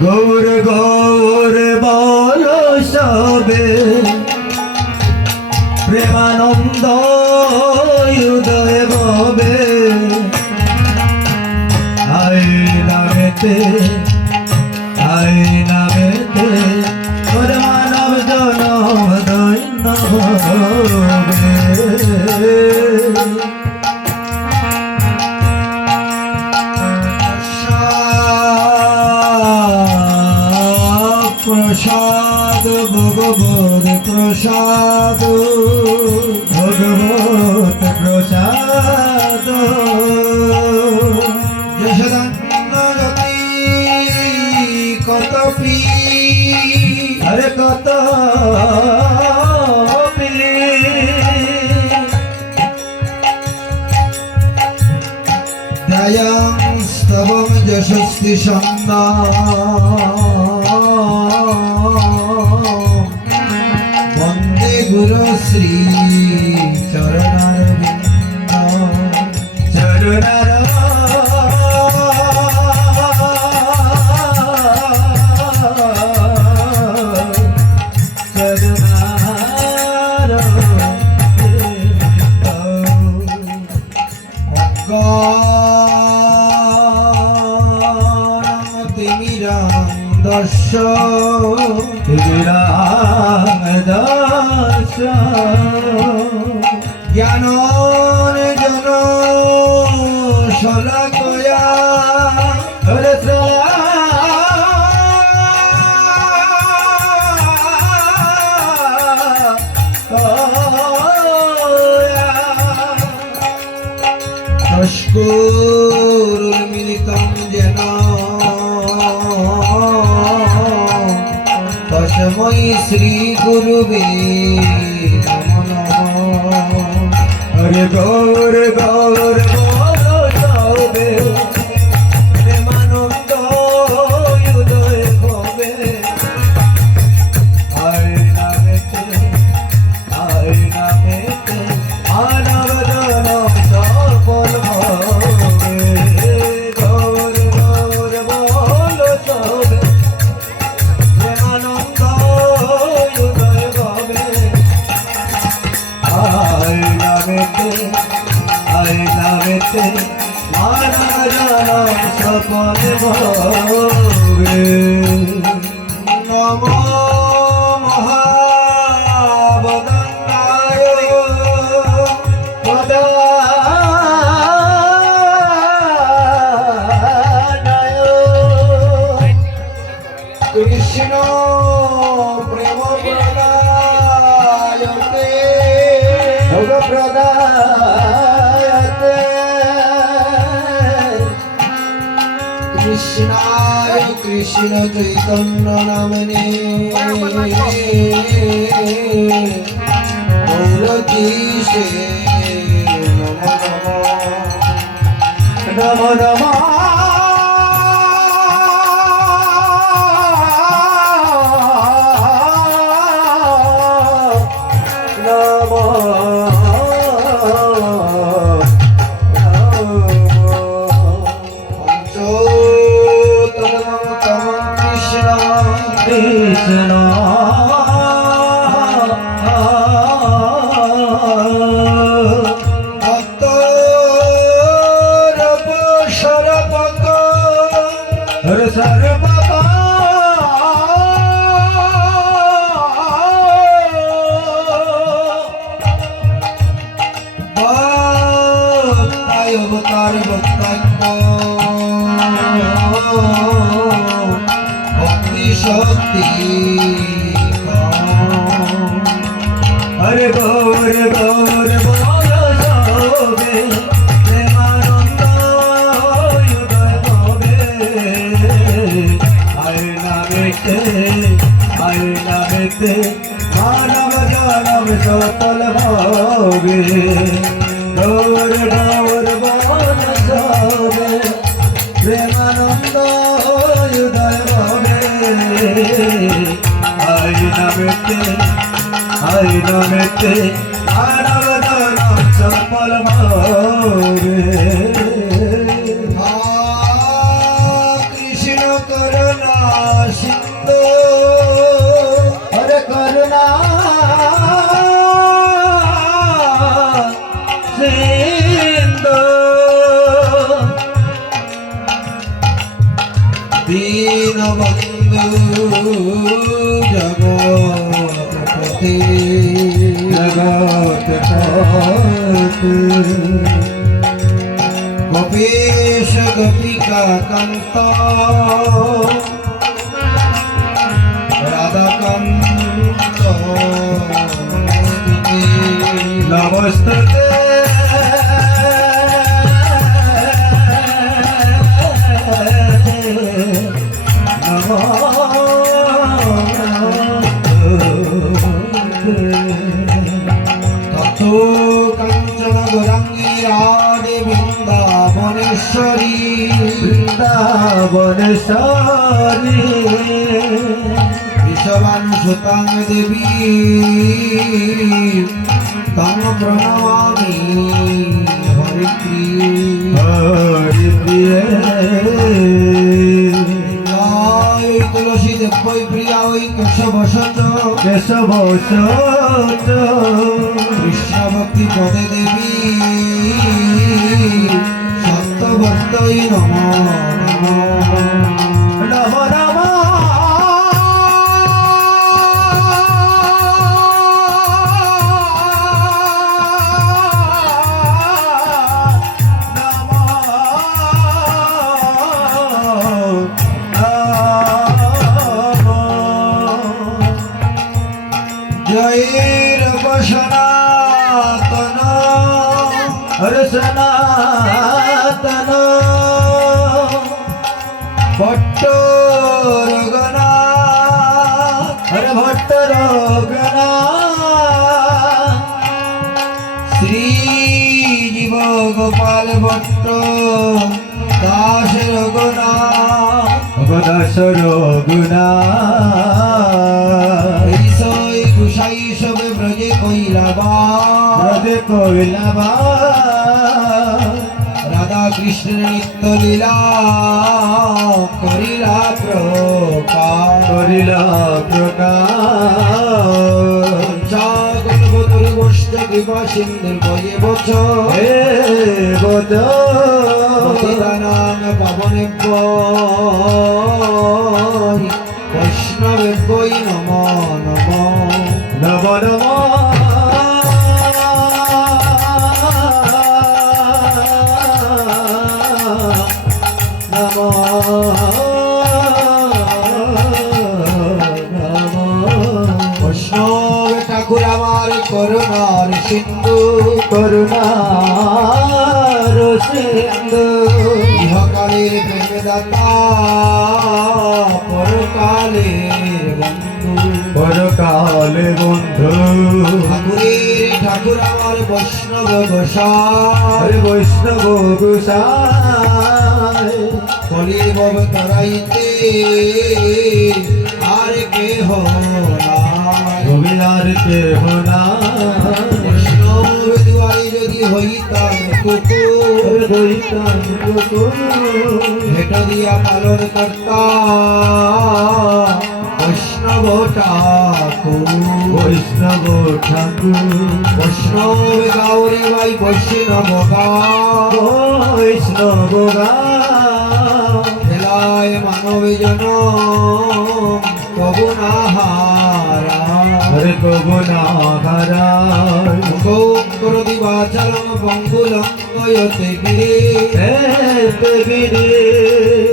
গৌর গৌর বল সবে প্রেমানন্দ উদয় ভবে আই নামেতে মানব জনম দৈন্য ভবে প্রসাদ ভগবত প্রসাদ ভগবত প্রসাদ যশোদানগতি কত পি আরে কত ধ্যায়াং স্তবং যশস্তি সন্ধ্যা বন্দে গুরু শ্রী চরণারবিন্দ চরণার দর্শ জ্ঞান জন শলাকয়া মিলিতম যেন তস্मै শ্রী গুরুবে নমো নমঃ হরে গৌর গৌর বল সবে প্রেমানন্দ উদয় ভবে আই নামেতে মানব জনম সফল ভবে গৌর গৌর বল সবে প্রেমানন্দ উদয় ভবে আই নামেতে মানব জনম সফল ভবে নমো মহাবদন্তায় পদানায় কৃষ্ণ প্রেম প্রদায়তে ভোগ প্রদায়তে কৃষ্ণায় কৃষ্ণ চৈতন্য নামনে গৌরকীশে নমো নমঃ কৃষ্ণ ভক্ত রূপ সর্বক সর্বক অবতার বক্তব্য শক্তি হরে গৌর গৌর বল সবে প্রেমানন্দ উদয় ভবে আই নামেতে মানব জনম সফল ভবে গৌর গৌর বল সবে প্রেমানন্দ উদয় ভবে আই নামেতে মানব জনম সফল ভবে কৃষ্ণ করুণা দীনবন্ধু জগৎপতি জগৎপতি গোপীশ গোপিকা কান্ত রাধাকান্ত নমস্তুতে তথো কাঞ্চন গৌরাঙ্গী রাধে বৃন্দাবনেশ্বরী বৃন্দাবনেশ্বরী ঋষবান সুতাং দেবী তম প্রণমামি হরিপ্রিয় হরিপ্রিয় তুলসী দেবৈ প্রিয়া ওই কেশবসত কেশবসত কৃষ্ণ ভক্তি পদে দেবী সত্যবর্তই নম নম নম জয়ের সনাতন হরে সনাতন ভট্ট রঘুনাথ হরে ভট্ট রঘুনাথ শ্রী জীব গোপাল ভট্ট দাস রঘুনাথ দাস রঘুনাথ ঈশই গুসাই সবে ব্রজে কইলাবা ব্রজে কইলাবা রাধা কৃষ্ণের নিত্য লীলা করিলা প্রকাশ করিলা প্রকাশ জাগন বদর বস্ত কৃপা সিন্ধুর বয়ে বছর হে পতিতানাং পাবনেভ্যৈ বৈষ্ণবেভ্যৈ নমো নমঃ নম নম বৈষ্ণব ঠাকুর আমার করুণার সিন্ধু করুণার সিন্ধু ইহকালের প্রেমদাতা পরকালের বন্ধু পরকালে বন্ধু ঠাকুরের ঠাকুর আমার বৈষ্ণব গোসাই হরে বৈষ্ণব গোসাই কলির ভব তরাইতে আর কেহ নাই গোবিনার কেহ না বৈষ্ণব দুয়ারে যদি হইতাম কুকুর দৈতান ভেট দিয়া পালন কর্তা বৈষ্ণব ঠাকুর বৈষ্ণব ঠাকুর বৈষ্ণব গাওরে ভাই বৈষ্ণব গাও বৈষ্ণব হেলায় মানব জন কবু না হারা হরে কবুনাহারায় করদি বাচালং পঙ্গুলঙ্গয়তে গিরে গিরি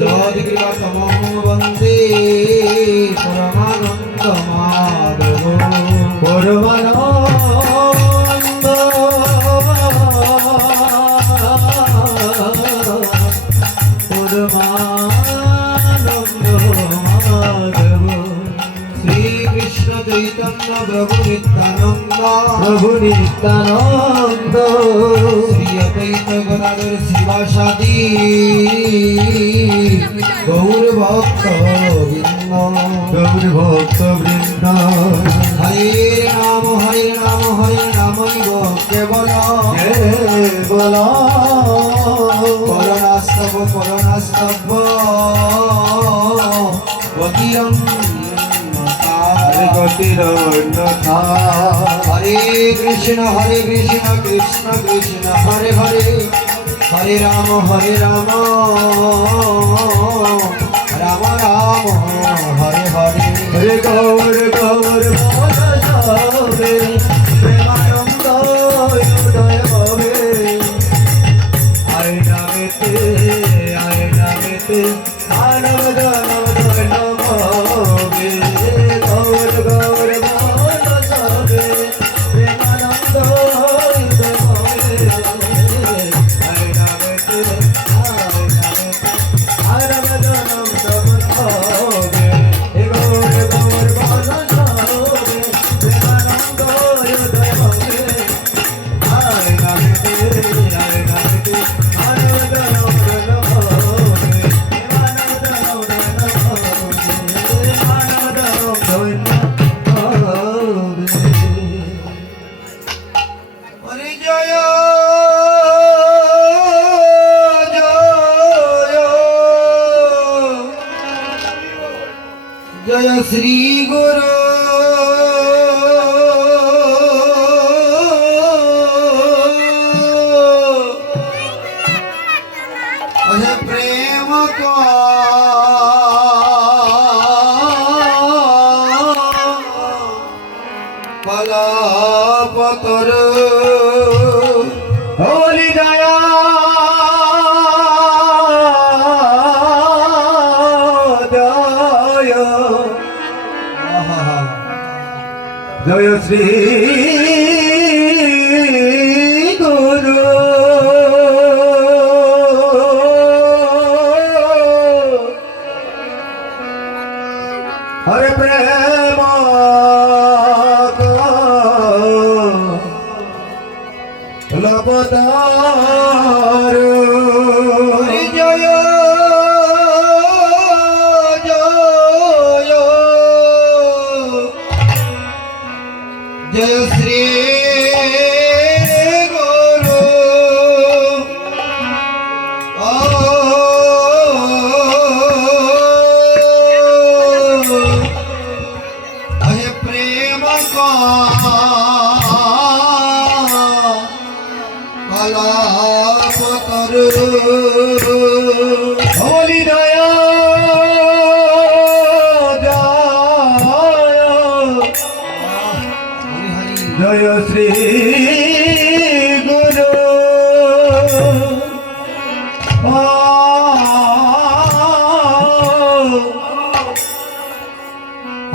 যদ কৃপা তমং বন্দে পরমানন্দ মাধব পরমানন্দ পরমানন্দ মাধব শ্রীকৃষ্ণ চৈতন্য প্রভু নিত্যানন্দ প্রভু নিত্যানন্দ শ্রী অদ্বৈত গদাধর শিবাসাদি গৌর ভক্ত বৃন্দ গৌর ভক্ত বৃন্দ হরে নাম ইব কেবল বল করণাস্তব গতিরং গতির হরে কৃষ্ণ কৃষ্ণ কৃষ্ণ হরে হরে হরে রাম রাম রাম হরে হরে হরে গৌর গৌর বল সবে প্রেমানন্দ উদয় হবে আয় নামেতে মানব জনম ধন্য হবে গৌর গৌর বল সবে প্রেমানন্দ উদয় হবে আয় নামেতে মানব জনম ধন্য হবে গৌর গৌর বল সবে প্রেমানন্দ উদয় হবে আয় নামেতে মানব জনম ধন্য হবে মানব জনম ধন্য হবে হরি জয় জয় শ্রী গুরু প্রেম কলাপতর হোলি দয়া জয় জয় শ্রী গুরু হরে প্রেম লবতার হরি জয় জয় জয় শ্রী গুরু হে প্রেম কলাপতর হোলি দয়া জয় শ্রী গুরু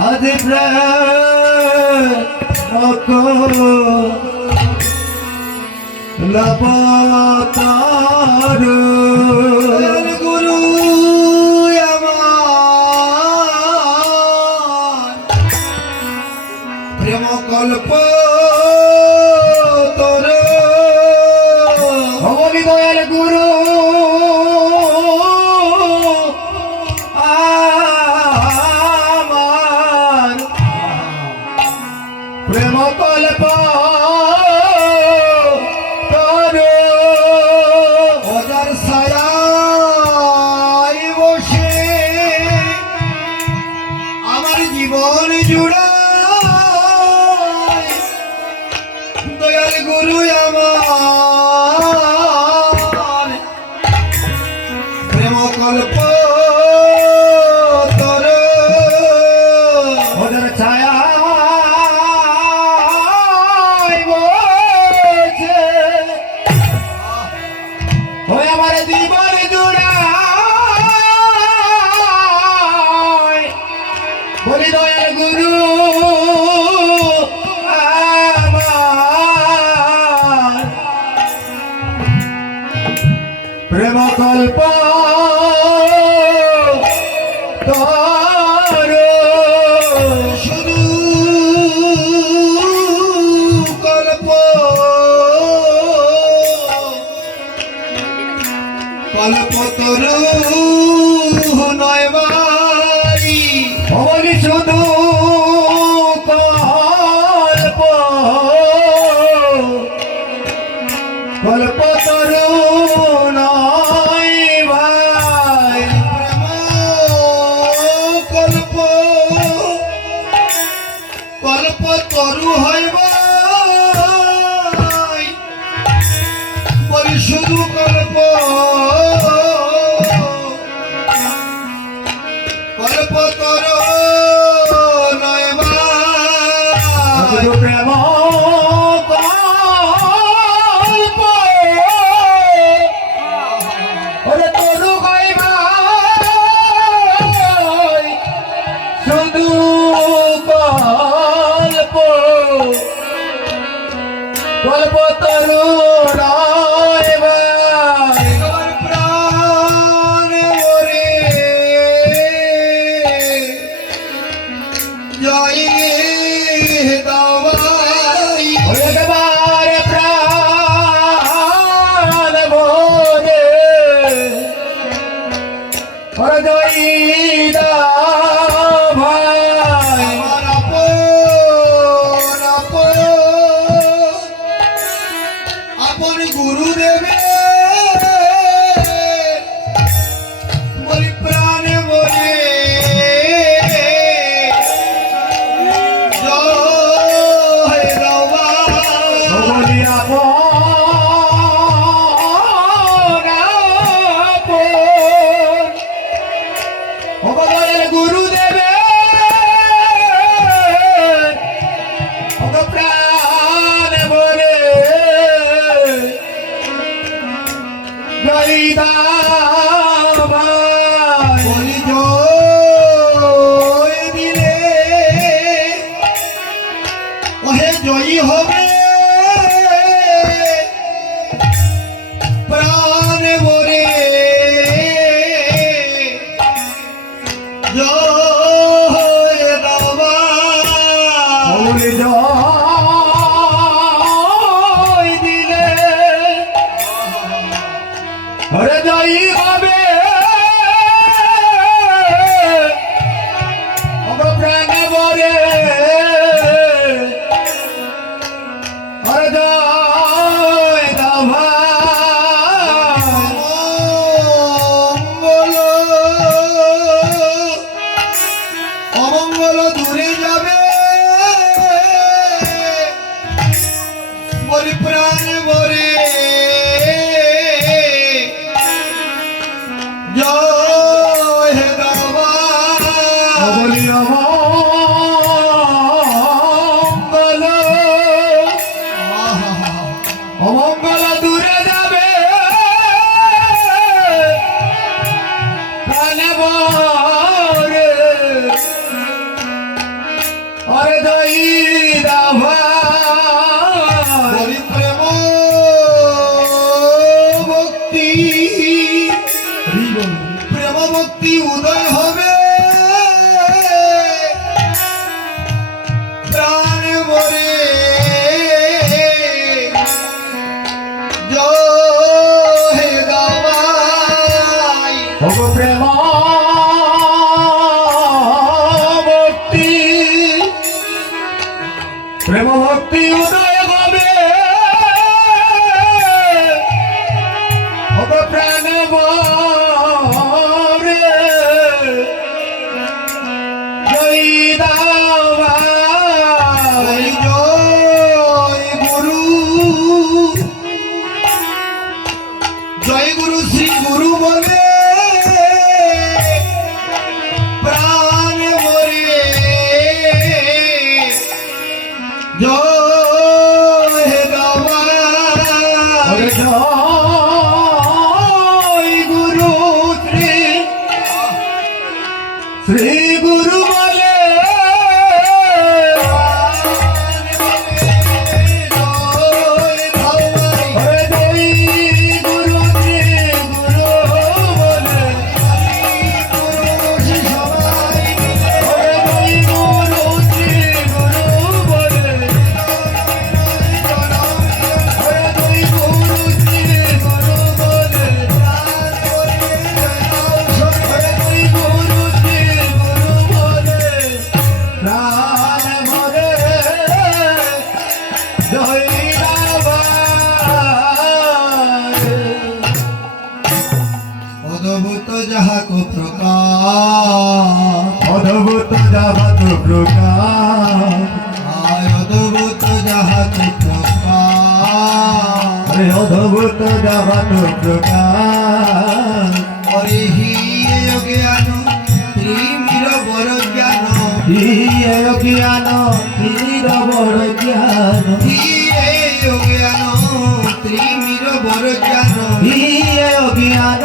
আদি লবতার গুরু আমার প্রেম কল্প তোর হোলি দয়াল গুরু আমার প্রেম কল্প অজার ছায়ায় বসে আমার জীবন জুড়ায় দয়াল গুরু আমার প্রেম কল্প তোর ওদের ছায়া বসে ওই আমার জীবন জুড়ায় বলি দয়াল গুরু আমার প্রেম কল্প তোর শুধু কল্প কল্পতরু নয় বাড়ি বলি শুধু কল্প কল্প তরু নয় ভাই প্রেম কল্প কল্প তরু হয় ভাই বলি শুধু কল্প কল্পতর নয় ভাই প্রেম কল্প ওরে তরু গাইবা শুধু কল্প কল্প তরু নয় ভাই আমার প্রাণ মরে জয় দাওয়াই একবার প্রাণ ভরে জয়ী ভাই আমার আপন আপন গুরুদেবে বলি প্রাণে বলে জয় দাওয়াই বলি আপন গুরুদেবে প্রাণ বলে জয়িদা ভাই বলি জয় দিলে ওহে জয়ী হবে প্রাণ মরে জয় দাওয়াই বলে জয় দিলে হরে জয়ী হবে প্রাণ বলে হরে জয় ভাই অমঙ্গল অমঙ্গল দূরে যাবে বলি প্রাণ মরে জয় দাওয়াই বলি অমঙ্গল অমঙ্গল দূরে যাবে প্রাণ বরে অরে দইরা ভাই বলি প্রেম ভক্তি প্রেম ভক্তি উদয় হবে প্রাণ মরে জয় দাওয়াই ভগ প্রেম ভক্তি প্রেম ভক্তি উদয় হবে ভগ প্রাণ বরে জয় দাওয়াই জয় গুরু শ্রী গুরু বলে প্রাণ মরে জয় দাওয়াই জয় গুরু শ্রী গুরু বলে হরে জয় গুরু শ্রী গুরু বলে হরে জয় গুরু শ্রী গুরু বলে হরে জয় গুরু শ্রী গুরু বলে হরে জয় গুরু শ্রী গুরু বলে প্রাণ ভরে জয় অদ্ভুত যাহাকো প্রকাশ অদ্ভুত যাবত প্রকাশ আয় অদ্ভুত যাহাকো প্রকাশ হরে অদ্ভুত যাবত প্রকাশ হরে হি জ্ঞান ত্রিমির বড় জ্ঞান ইয়ে জ্ঞান তীর বড় জ্ঞান ইয়ে জ্ঞান ত্রিমির বড় জ্ঞান ইয়ে জ্ঞান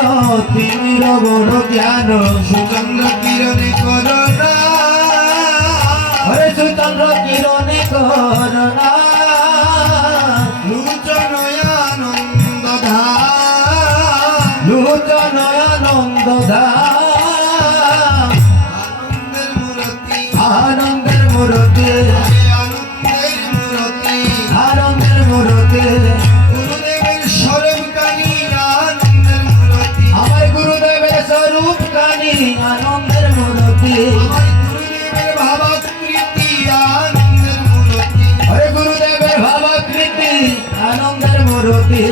তীর বড় জ্ঞান সুচন্দ্র কিরণে করোনা হরে সুচন্দ্র কিরণে করুণা লুচনয়ানন্দ লোচনয়ানন্দ আনন্দের মূর্তি আনন্দের মূর্তি আনন্দের মূর্তি আনন্দের মূর্তি গুরুদেবের স্বরূপকারী আনন্দের মূর্তি আমার গুরুদেবের স্বরূপ কানি আনন্দের মূর্তি আমার গুরুদেবের ভাবাকৃতি আনন্দের মূর্তি হরে গুরুদেবের ভাবাকৃতি আনন্দের মূর্তি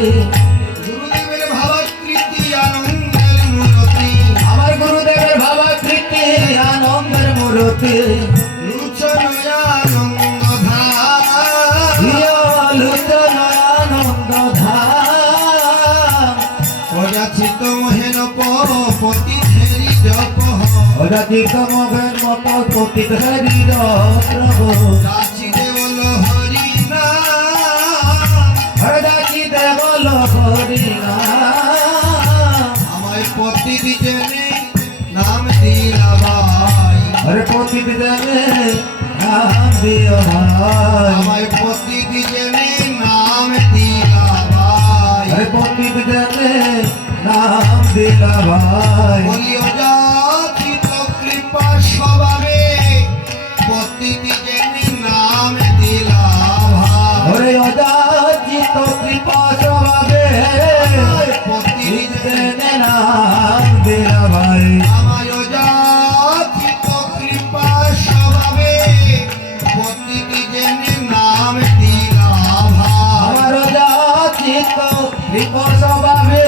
গুরুদেবের ভাবাকৃতি আনন্দের মূর্তি আমার গুরুদেবের ভাবাকৃতি আনন্দের মূর্তি লুচনয়ানন্দ লোচনয়ানন্দ ধাম অযাচিত মোহেন পতি ধেরি জপ অজাতিক মগের মত পতিত হরির প্রভু যাচি দেবল হরি না হরদাসি দেবল হরিনা আমায় পতি দিজনে নাম দিলাবাই হরে পতিত দেবে নাম দিও ভাই আমায় পতি দিজনে নাম দিলাবাই হরে পতিত দেবে নাম দিলা ভাই বলি অযাচিত কৃপা স্বভাবে পতি দিজনে নাম দিলাবাই হরে অযাচিত কৃপা স্বভাবে পতি দিতে নাম দিলা ভাই আমায় অযাচিত কৃপা স্বভাবে পতি দিজনে নাম দিলাবাই আমার অযাচিত কৃপা স্বভাবে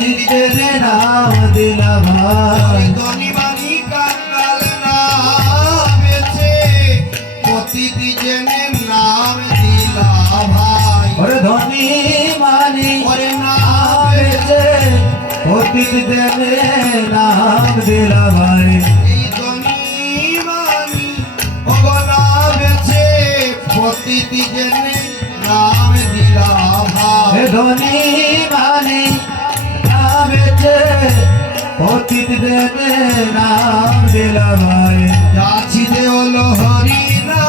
দিতে নাম দিলা ভাই ধনিমানি কাঙ্গাল না বেছে প্রতিটি জেনে নাম দিলা ভাই ওরে ধনী মানি ওরে না আবেছে অতীত দেবে নাম দিলা ভাই এই ধনিমানি অগনা বেছে প্রতিটি জেনে নাম দিলা এ ভাই ধনী মানি আবেছে অতীত দেবে নাম দিলা ভাই যাচ্ছি দেওল হরি না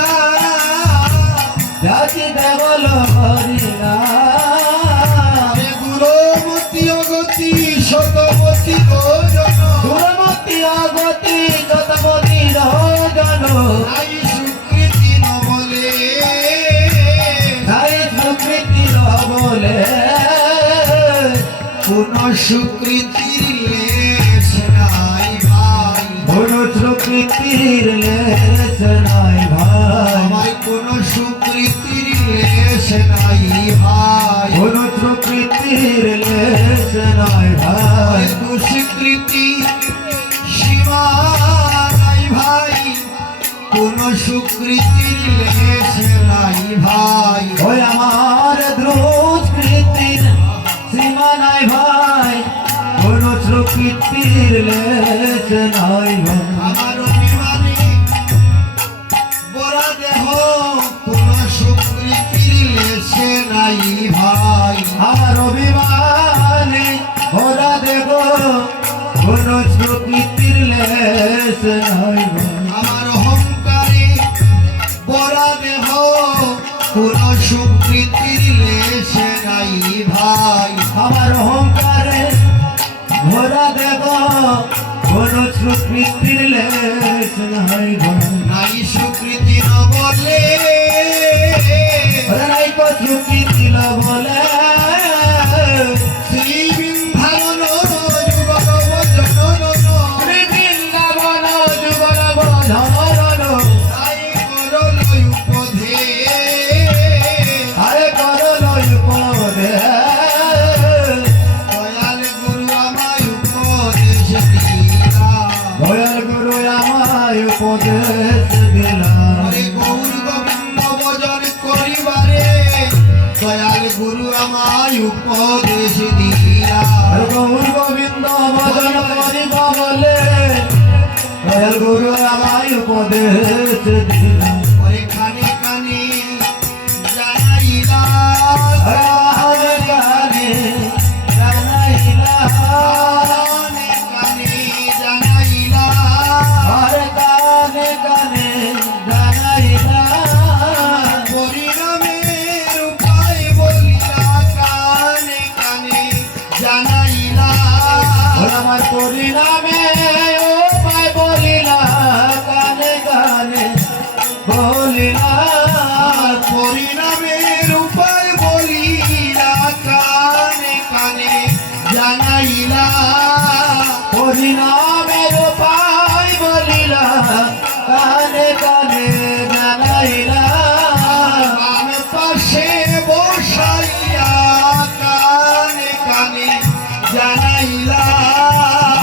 যাচি দেবল হরিনা গুরুমতি অগতি শতমতি জন গুরুমতি অগতি যতমতি রজন নাই সুকৃতি নবলে তাই সুকৃতি বলে কোন সুকৃতির লেশ নাই ভাই কোন সুকৃতির লেশ নাই ভাই আমায় কোন সুকৃতির লেশ নাই ভাই কোন সুকৃতির লেশ নাই ভাই দুষ্কৃতি সীমা নাই ভাই কোন সুকৃতির লেশ নাই ভাই ওই আমার দুষ্কৃতির সীমা নাই ভাই কোন সুকৃতির লেশ নাই ভাই আমার অভিমানী গোরা দেহ কোন সুকৃতির লেশে নাই ভাই আমার অভিমানে ওরা দেব কোন সুকৃতির লেশ নাই ভাই আমার অহংকারে গোরা দেহ কোন সুকৃতির লেশে নাই ভাই আমার অহংকারে ভরা দেব কোন সুকৃতির লেশ নাই ভাই নাই সুকৃতি ন বলে নাই কো সুকৃতি না বলে শ্রী বৃন্দাবন যুগল বচন বৃন্দাবন যুগল বধন তাই করল উপধে আরে করল উপদে দয়াল গুরু আমায় উপদেশ দিলা দয়াল গুরু আমায় উপদেশ দিলা হরে গৌর গোবিন্দ ভজন করিবারে দয়াল গুরু আমায় উপদেশ দিলা গৌর গোবিন্দ ভজন করিব বলে দয়াল গুরু আমায় উপদেশ দিল ওরে কানে কানে জানাইলা কানে কানে জানাইলা কানে কানে জানাইলা আর কানে কানে জানাইলা পরিণামের উপায় বলিলা কানে কানে জানাইলা আমার পরিণামে উপায় বলিলা কানে কানে বলিলা পরিণামের উপায় বলিলা কানে কানে জানাইলা পরিণামের উপায় বলিলা কানে কানে জানাইলা বাম পাশে বসাইয়া কানে কানে জানাইলা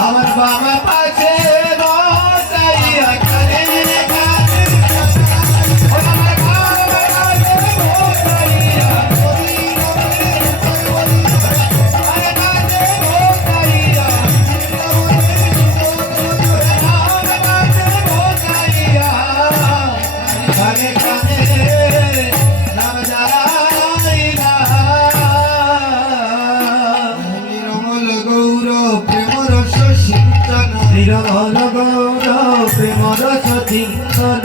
আমার বাবা পাশে বসাইয়া কানে কানে ও আমার বাবা পাশে বসাইয়া কানে কানে বসাইয়া কানে কানে নাম জানাইলা নিরমল গৌর প্রেম রস সিঞ্চন নিরমল গৌর প্রেম রস চিন্তন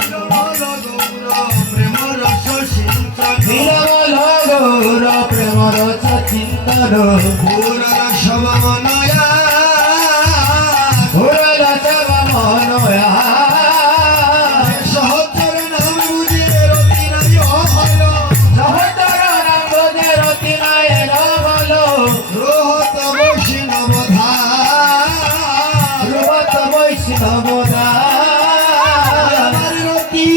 নিরমল গৌর প্রেম রস সিঞ্চন নিরমল গৌর প্রেম রস চিন্তন ঘোর সব মনয়া ঘোর রস মনয়া সহচর নাম বুঝে রতি নাই হল সহতর নাম বোঝে রতি নাই বল রোহত বৈষ্ণব রূপত বৈষ্ণব আমার রতি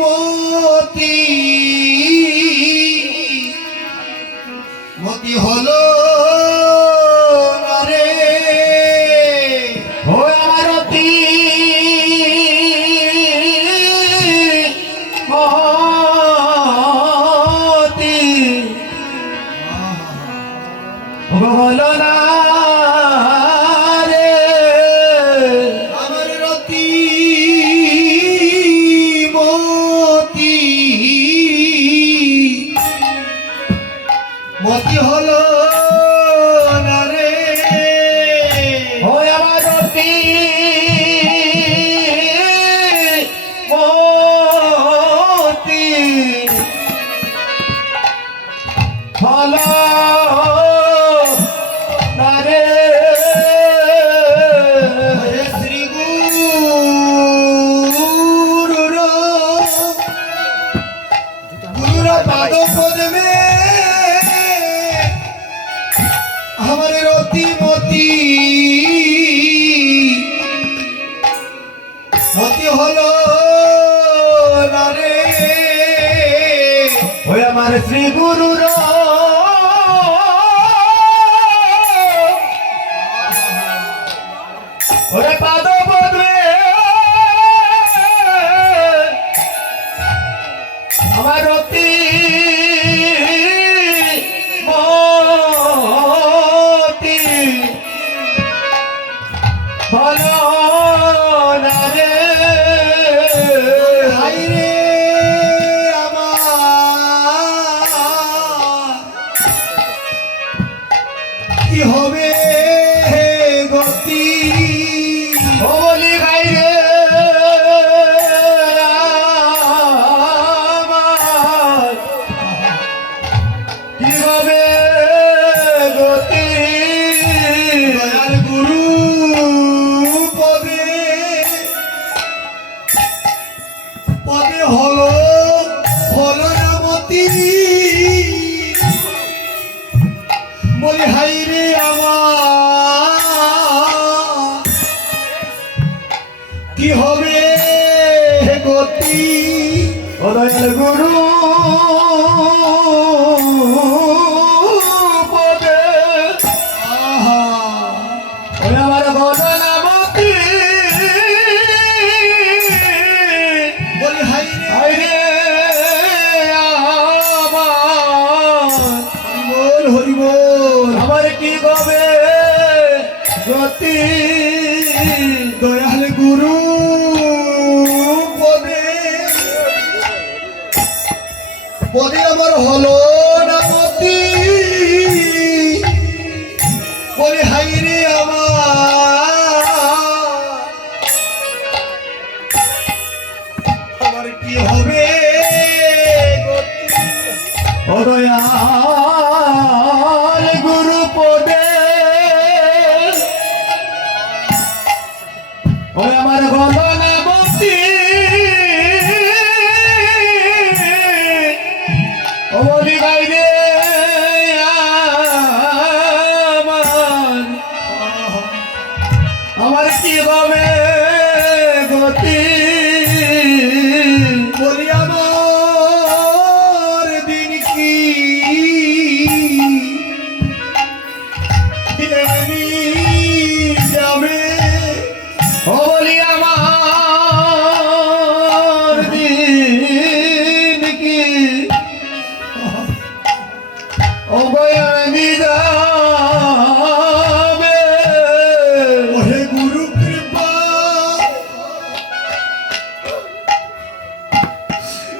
মতি মতি হলো না রে ও আমার অতি মহতি বল না রে আমার রতি মতি মতি হলো না রে ও আমার অতি মহতি ফল না রে হরে শ্রী গুরুর পাদ পদ্মে আমার রতি মতি মতি হলো না রে ওই আমার শ্রী গুরুর ওরে পাদ পদ্মে আমার অতি মতি ফল না রে হাই রে আমার কি হবে গতি ও বলি গাই রে আমার কি হবে গতি দয়াল গুরু পদে পদে হলো হলো না মতি বলি হাই রে আমার কি হবে গতি ও দয়াল গুরু পদে আহা ওই আমার বদনামতি বলি হাই রে হায় রে আমার হরি বল আমার কি হবে গতি ওই আমার গগনে বন্দি ও বলি গাইরে আমার কি হবে গতি বলি আমার দিন কি এমনি যাবে ও বলি আমার দিন কি ও বয়ানি যাবে ওহে গুরু কৃপা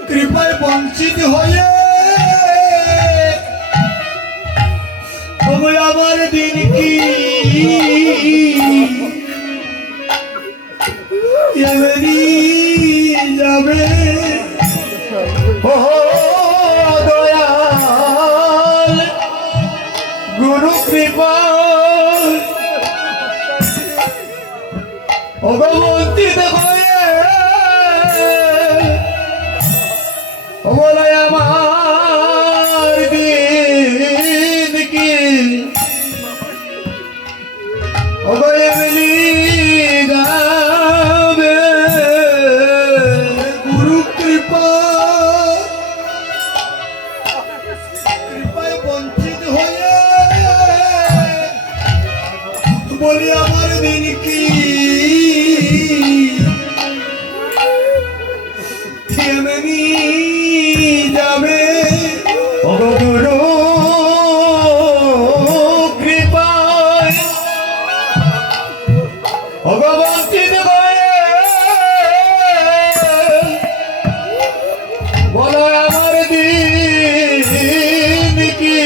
কৃপায় বঞ্চিত হয়ে তবে আমার দিন কি এমনি যাবে ও দয়াল গুরু কৃপা ও বঞ্চিত হয়ে ও বলে আমার দিন কি ও এমনি যাবে গুরু কৃপা কৃপায় বঞ্চিত হয়ে বলি আমার দিন কি এমনি যাবে ও গুরু কৃপায় ও বঞ্চিত হয়ে বলো আমার দিন কি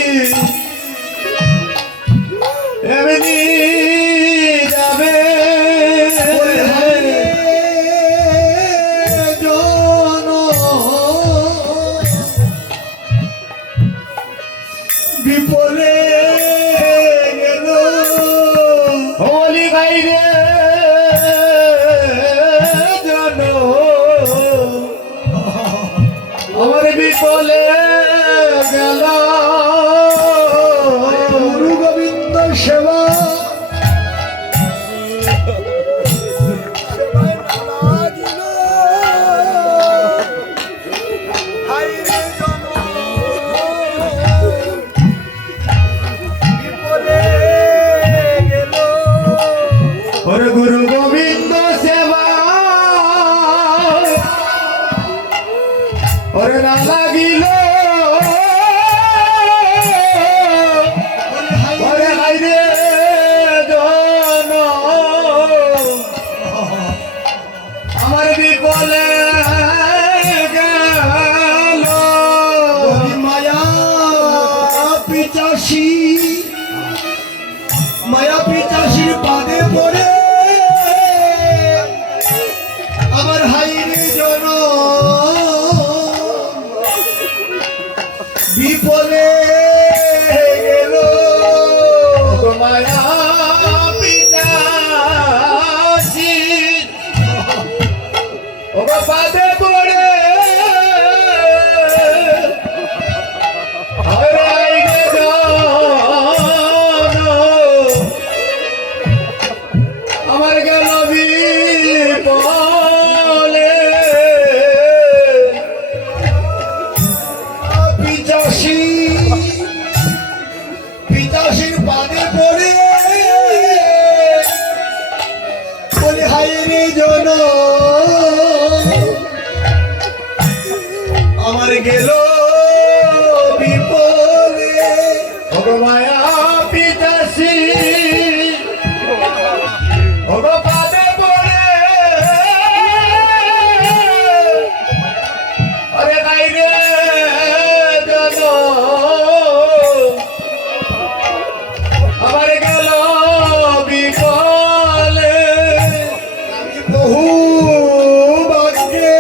এমনি যাবে জন বিপলে গেল হোলি বাইরে জানো আমার বিপলে গেল গুরু গোবিন্দ সেবা সেবায় লাগিল। হায় রে জন বিপলে গেল ওর গুরু গোবিন্দ সেবা ওর না লাগিল ওরে হাইরে জন আমার বিপলে গেল মায়া পিচাসী মায়া পিচাসীর পাদে পড়ে আমার হাইরে জন বিপলে গেল মায়া পিতাসী ও পাদে পড়ে হরে আইনে জন আমার গেল বিপলে পিচাসী পিতাসীর পাদে পড়ে বলে হাইরে জন আমার গেল বিপলে মায়া পিতাসী ও পাদে পড়ে আরে গাইরে জন আমার গেল বিপলে বহু বাক্যে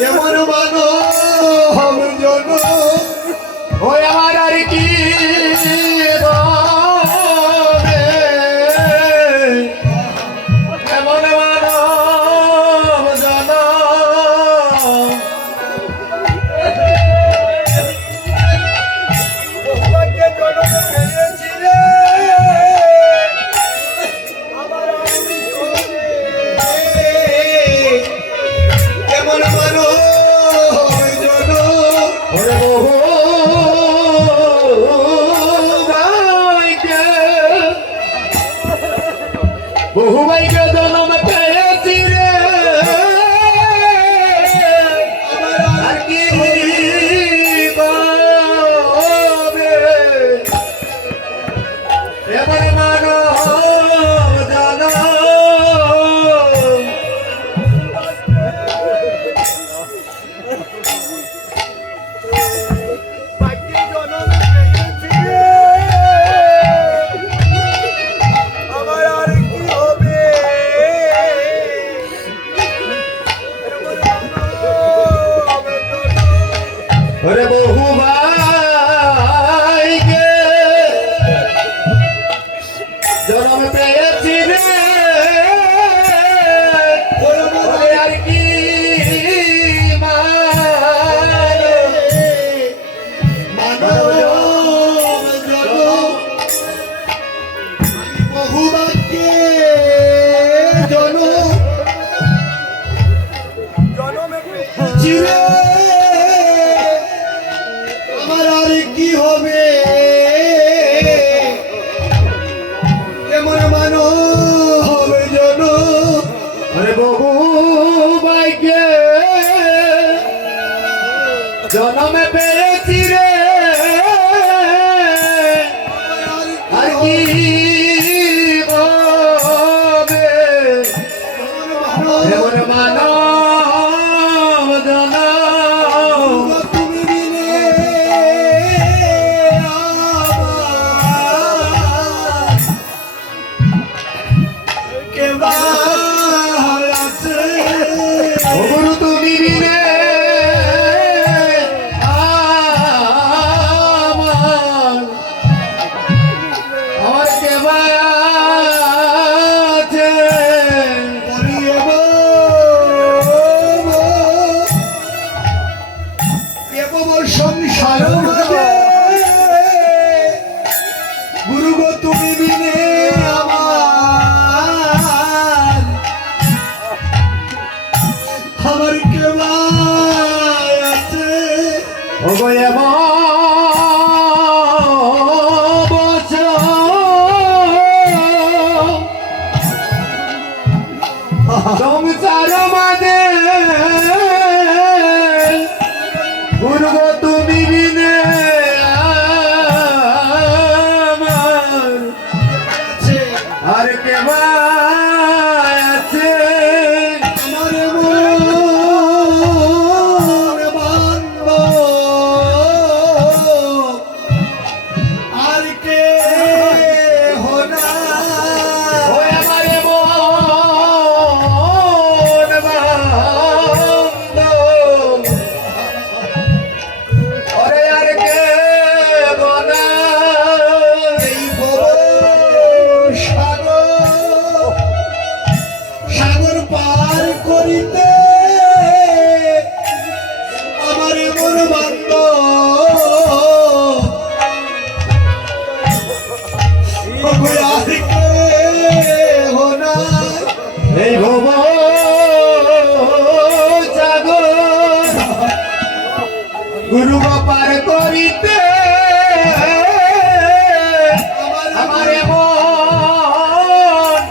কেমন মানব জন ওই আমার আর কি বলে? কেমন মানব জন কেমন মানব জন ওরে বহু ভাইকে জন্ম পেয়েছি রে আর কি পাবে? এবার মানব জানো আমার আর কি হবে ওরে বহু ভাইকে জন্ম পেয়েছি রে ওরে আর কি বহুবাক্যে জন চিরে আমার আর কি হবে কেমন মানব জন ওরে বহু ভাইকে জন্ম পেয়েছি রে আর কি হবে? এমন মানব জানা তুমি দিলে কেবা আছে ওগুরু তুমি বিনে আমার কে আছে? সংসার মাঝে গুরু গো তুমি বিনে আমার কেবা আছে ওগো এমন বছর সংসার মাঝে গুরু গো তুমি বিনে আমার আর কে আছে? আমার মন বান্ধব আর কে হোনা ওই আমার মন বান্ধব ওরে আর কে বনা? এই বড় সাগর পার করিতে আমার মন বান্ধব আর কে হোনা এই ভব সাগর গুরু পার করিতে আমার মন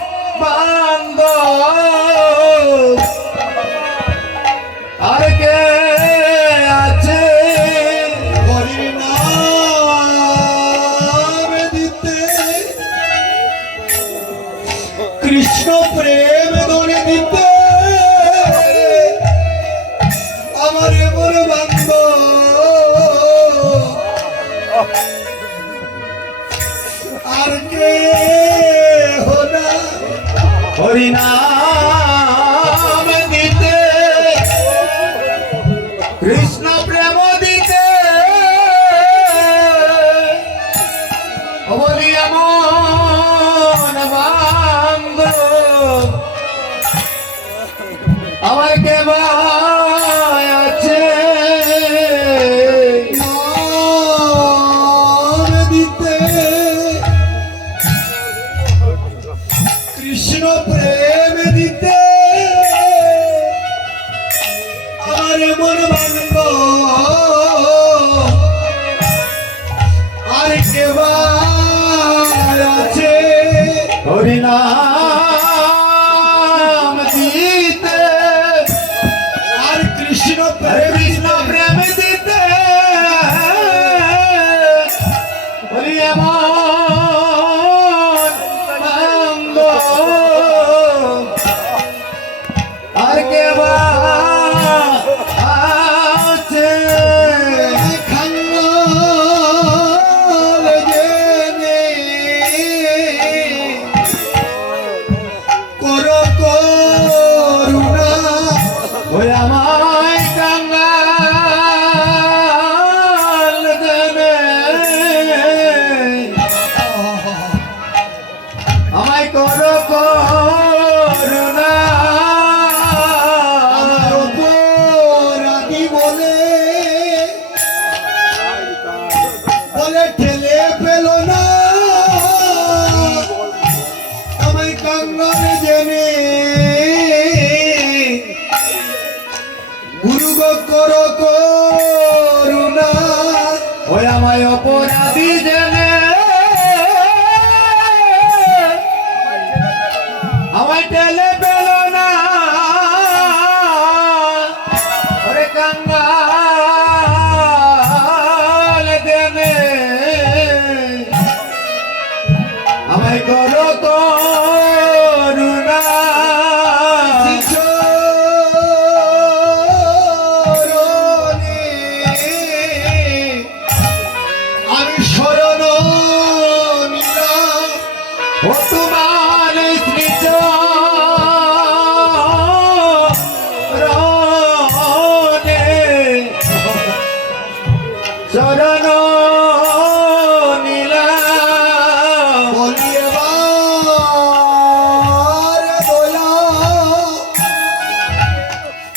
বান্ধব আর কে আছে? হরি নাম দিতে কৃষ্ণ প্রেম দনে দিতে আমার মন বান্ধব আর কে হোনা হরিনাম দিতে রে মন ভাঙ্গ আর কেবা আছে হরিনাম দিতে আর কৃষ্ণ কৃষ্ণ প্রেম দিতে বলি এমন ভাঙ্গ আর কেবা আছে খাঙ্গাল জেনে কর করুণা ওই আমায় কাঙ্গাল দেনে আমায় করো করুণা আমার অপরাধী বলে বলে ঠেলে পেল না আমায় কাঙ্গাল জেনে গুরু গো কর করুণা ওই আমায় অপরাধী জেনে আমায় টেলে পেল না ওরে কাঙ্গাল দেনে আমায় করো করুণা চরণে আমি শরণ নিলাম ও তোমার শ্রীচরণে শরণ নিলাম বলি এবার দোলা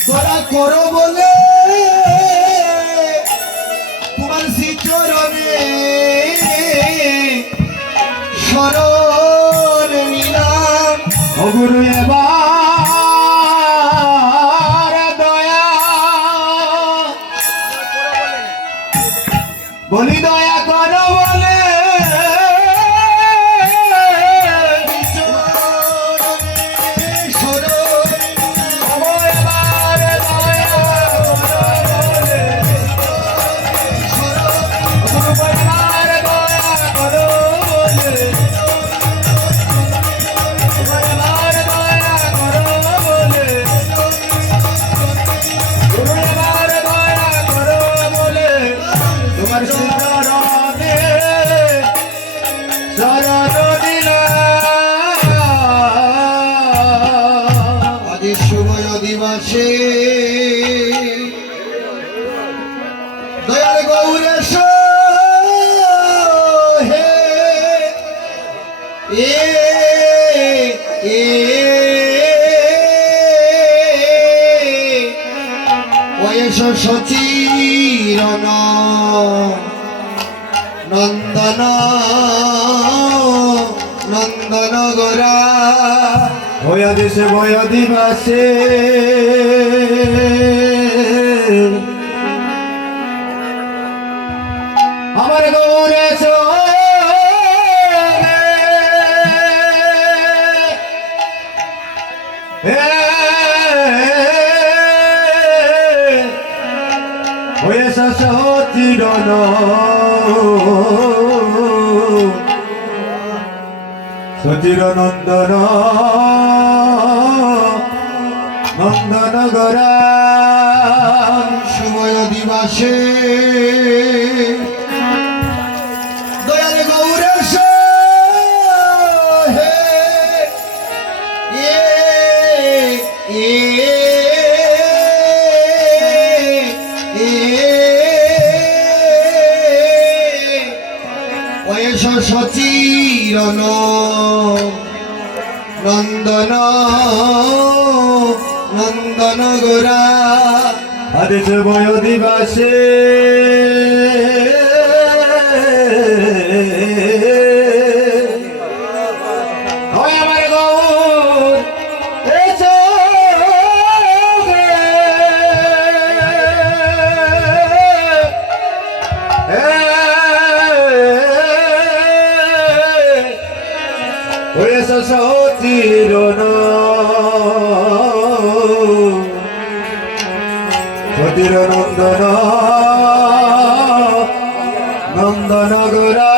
দোলা করো বলে তোমার শ্রীচরণে শরণ নিলাম ও গুরু এবার দয়া বলি দয়া করো বলে শরণ ও এবার দয়া করো বলে ও গুরু এবার দয়া করো বলে ও এবার দয়া করো বলে গুরু এবার দয়া করো বলে তোমার চরণে শরণ দিলাম আজ শুভয় দিবসে দয়াল গৌরেশ হে এ এ বয়স সচিরন নন্দন নন্দন গোরা ভয় দেশে ভয় দিবাসে আমার গৌরে হয়ে সচিরন সচির নন্দন নন্দন গরা শুভয় দিবসে দয়াল গৌরেশ হে এ বয়স সচিরন নন্দন নন্দন গোরা আদেশ ভয় দিবাসে আমার গৌর অতির নন্দন নন্দন গোরা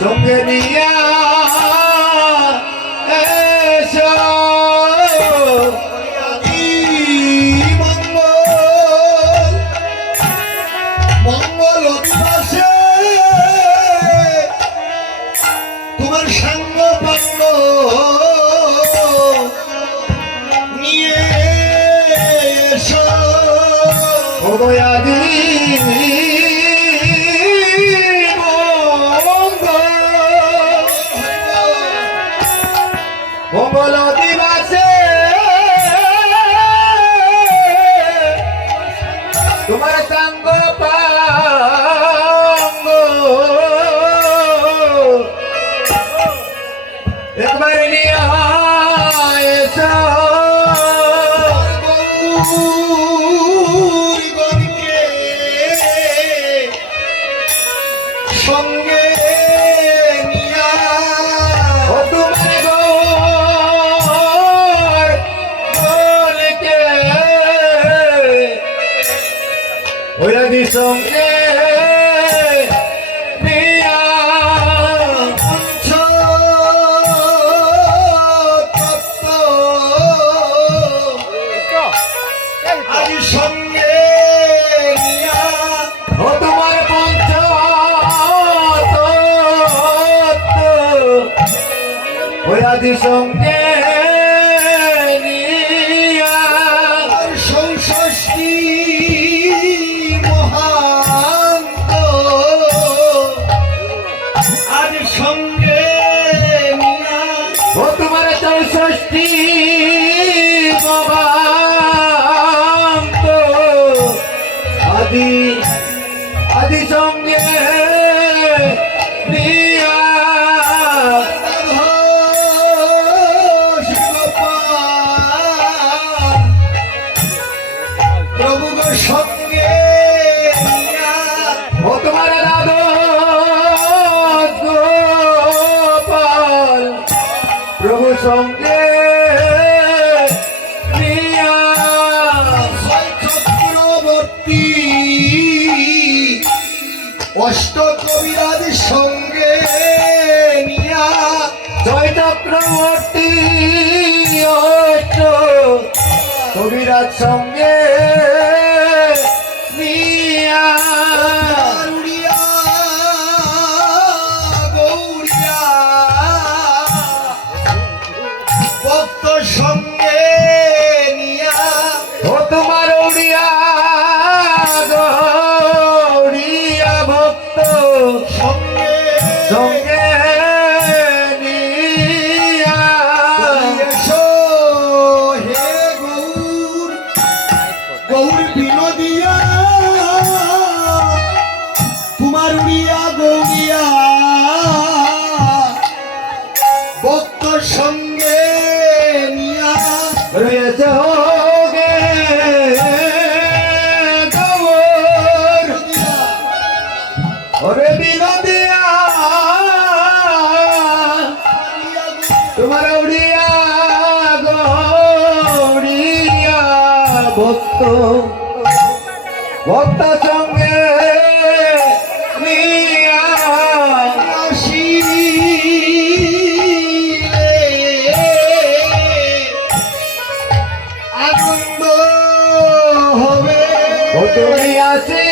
সঙ্গে নিয়া এসো মঙ্গল দিবসে তোমার সঙ্গ পাঙ্গ নিয়ে এসো অবয়াদি মঙ্গল দিবসে তোমার সঙ্গ পাঙ্গ একবার নিয়ে এসো গৌরগণকে সঙ্গে নিয়া ও তোমার গৌরকে ওই সঙ্গে নিয়া আজ সঙ্গে নিয়া ও তোমার পঞ্চ ওই আদি সঙ্গে নিয়া আর ষষ্ঠী মহান্ত আজ সঙ্গে নিয়া ও তোমার 64 আদি আদি সঙ্গে নিয়া প্রভু গো সঙ্গে নিয়া ও তোমার গোপাল প্রভু সঙ্গে নিয়া চক্রবর্তী অষ্ট কবিরাজ সঙ্গে নিয়া জয় চক্রবর্তী অষ্ট কবিরাজ সঙ্গে নিয়া উড়িয়া গৌরিয়া ভক্ত সঙ্গে নিয়া ও তোমার উড়িয়া গৌরিয়া ভক্ত সঙ্গে সঙ্গে নিয়া এসো হে গৌর গৌর ভক্ত সঙ্গে নিয়া আনন্দ হবে ও তুমি আসি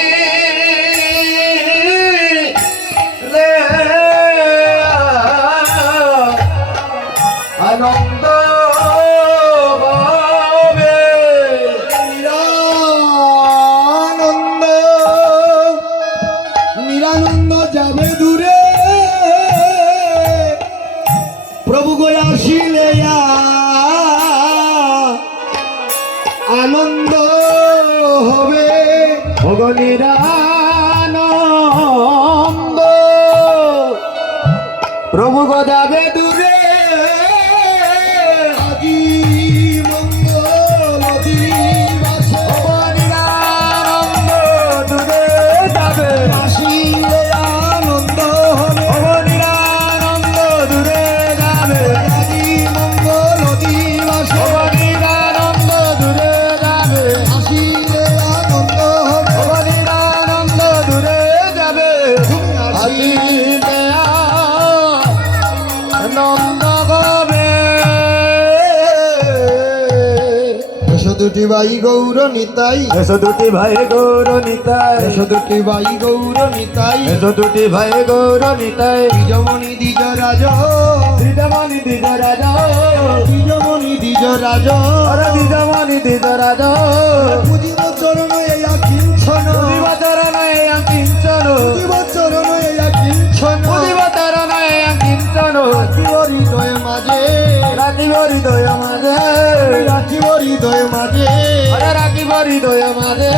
আনন্দ হবে নিরানন্দ নিরানন্দ যাবে দূরে প্রভু গো আসিলে আনন্দ হবে ভগনিরানন্দ প্রভু গো যাবে দূরে আজি মঙ্গল দিবাসে ভগনিরানন্দ দূরে যাবে আসিলে আনন্দ হবে ভগনিরানন্দ দূরে যাবে আজি মঙ্গল দিবাসে ভগনিরানন্দ দূরে যাবে আসিলে আনন্দ হবে ভগনিরানন্দ দূরে যাবে তুমি আসিলে আসিলে আনন্দ হবে এসো দুটি ভাই গৌর নিতাই এসো দুটি ভাই গৌর নিতাই এসো দুটি ভাই গৌর নিতাই এসো দুটি ভাই গৌর নিতাই দ্বিজমণি দ্বিজ রাজ দ্বিজমণি দ্বিজ রাজ দ্বিজমণি দ্বিজ রাজ অরে দ্বিজমণি দ্বিজ রাজ পুজিব চরণ এয়া কিঞ্ছন পুজিব চরণ এয়ং কিঞ্চন পুজিব চরণ এয়া কিঞ্ছন পুজিব চরণ এয়ং কিঞ্চন রাখিব হৃদয় মাঝে রাখিব হৃদয় মাঝে রাখিব হৃদয় মাঝে অরে রাখিব হৃদয় মাঝে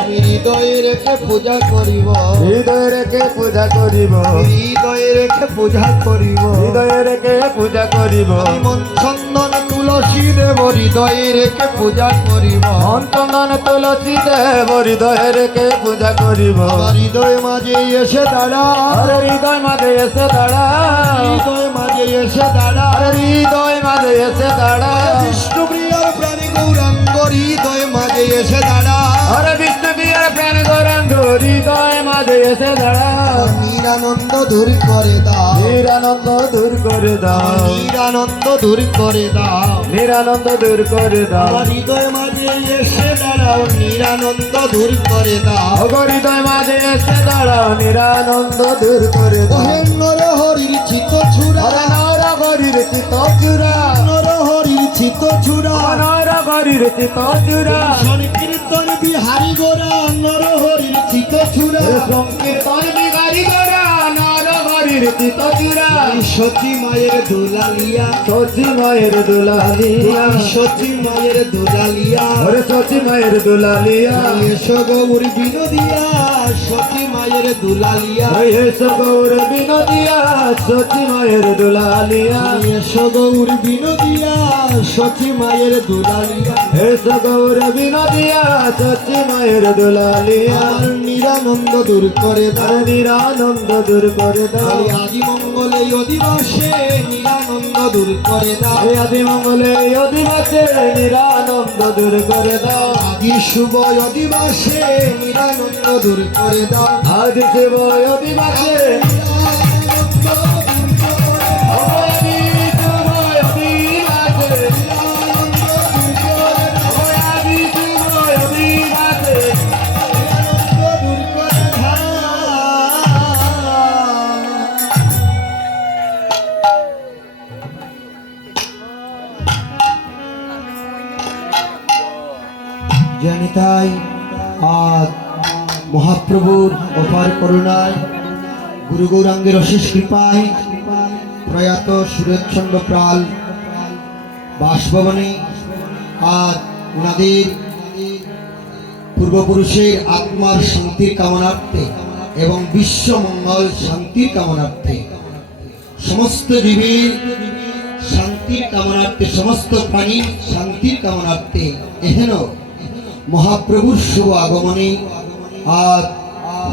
আমি হৃদয়ে রেখে পূজা করিব হৃদয় রেখে পূজা করিব হৃদয়ে রেখে পূজা করিব হৃদয় রেখে পূজা করিব আমি মন চন্দন তুলসী দেব হৃদয়ে রেখে পূজা করিব চন্দন তুলসী দেব হৃদয় রেখে পূজা করিব আমার হৃদয় মাঝে এসে দাঁড়া আরে হৃদয় মাঝে এসে দাঁড়া হৃদয় মাঝে এসে দাঁড়া আরে হৃদয় মাঝে এসে দাঁড়া বিষ্ণু প্রিয়র প্রাণী গৌরাঙ্গ হৃদয় মাঝে এসে দাঁড়া আরে বিষ্ণু বিয়ার প্রাণ গৌরাঙ্গ হৃদয় মাঝে এসে দাঁড়া নিরানন্দ দূর করে দাও নিরানন্দ দূর করে দাও নিরানন্দ দূর করে দাও নিরানন্দ দূর করে দাও আমার হৃদয় মাঝে এসে দাঁড়াও নিরানন্দ দূর করে দাও ওগো হৃদয় মাঝে এসে দাঁড়াও নিরানন্দ দূর করে দাও ওহে নর হরির চিত ছুরা আরে নর গরির চিত চূড়া নর হরির চিত ছুরা নর গরির চিত চূড়া সংকীর্তন বিহারি গোরা নর হরির চিত ছুরা সংকীর্তন বিহারি গোরা নর গরির চিত চূড়া সতী মায়ের দুলালিয়া সচি মায়ের দুলালিয়া সতী মায়ের দুলালিয়া ওরে সচি মায়ের দুলালিয়া এসো গৌর বিনোদিয়া সতী মায়ের দুলালিয়া ওই এসো গৌর বিনোদিয়া সচি মায়ের দুলালিয়া এসো গৌর বিনোদিয়া সতী মায়ের দুলালিয়া এসো গৌর বিনোদিয়া সচি মায়ের দুলালিয়া আর নিরানন্দ দূর করে দাও আরে নিরানন্দ দূর করে দাও আদি মঙ্গলে অধিবাসে নিরানন্দ দূর করে দাও এই আদি মঙ্গলে অধিবাসে নিরানন্দ দূর করে দাও আদি শুভ অধিবাসে নিরানন্দ দূর করে দাও আদি শিব অধিবাসে আদি শুভ অধিবাসে আদি শুভ অধিবাসে দূর করে দাও জানিতাই আজ মহাপ্রভুর অপার করুণায় গুরু গৌরাঙ্গের অশেষ কৃপায় প্রয়াত সুরেশচন্দ্র প্রাল বাসভবনে আজ ওনাদের পূর্বপুরুষের আত্মার শান্তির কামনার্থে এবং বিশ্ব মঙ্গল শান্তির কামনার্থে সমস্ত জীবের শান্তির কামনার্থে সমস্ত প্রাণীর শান্তির কামনার্থে এহেন মহাপ্রভুর শুভ আগমনে আজ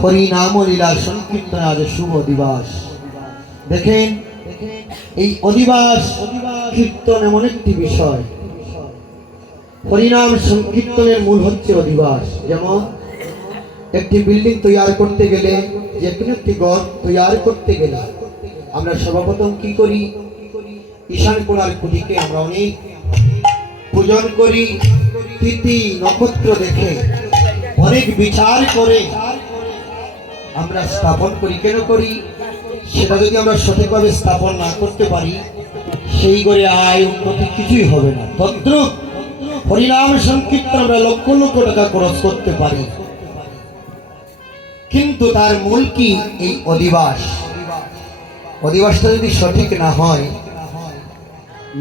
হরিনাম লীলা সংকীর্তন আজ শুভ দিবস। দেখেন এই অধিবাস কীর্তন এমন একটি বিষয় হরিনাম সংকীর্তনের মূল হচ্ছে অধিবাস। যেমন একটি বিল্ডিং তৈরি করতে গেলে, যে কোনো একটি ঘর তৈরি করতে গেলে আমরা সর্বপ্রথম কি করি? ঈশান কোণার খুঁটিকে আমরা অনেক পূজন করি, তিথি নক্ষত্র দেখে অনেক বিচার করে আমরা স্থাপন করি। কেন করি? সেটা যদি আমরা সঠিকভাবে স্থাপন না করতে পারি, সেই করে আয় উন্নতি কিছুই হবে না। তদ্রূপ হরিনাম সংকীর্তন আমরা লক্ষ লক্ষ টাকা খরচ করতে পারি, কিন্তু তার মূল কি? এই অধিবাস। অধিবাসটা যদি সঠিক না হয়,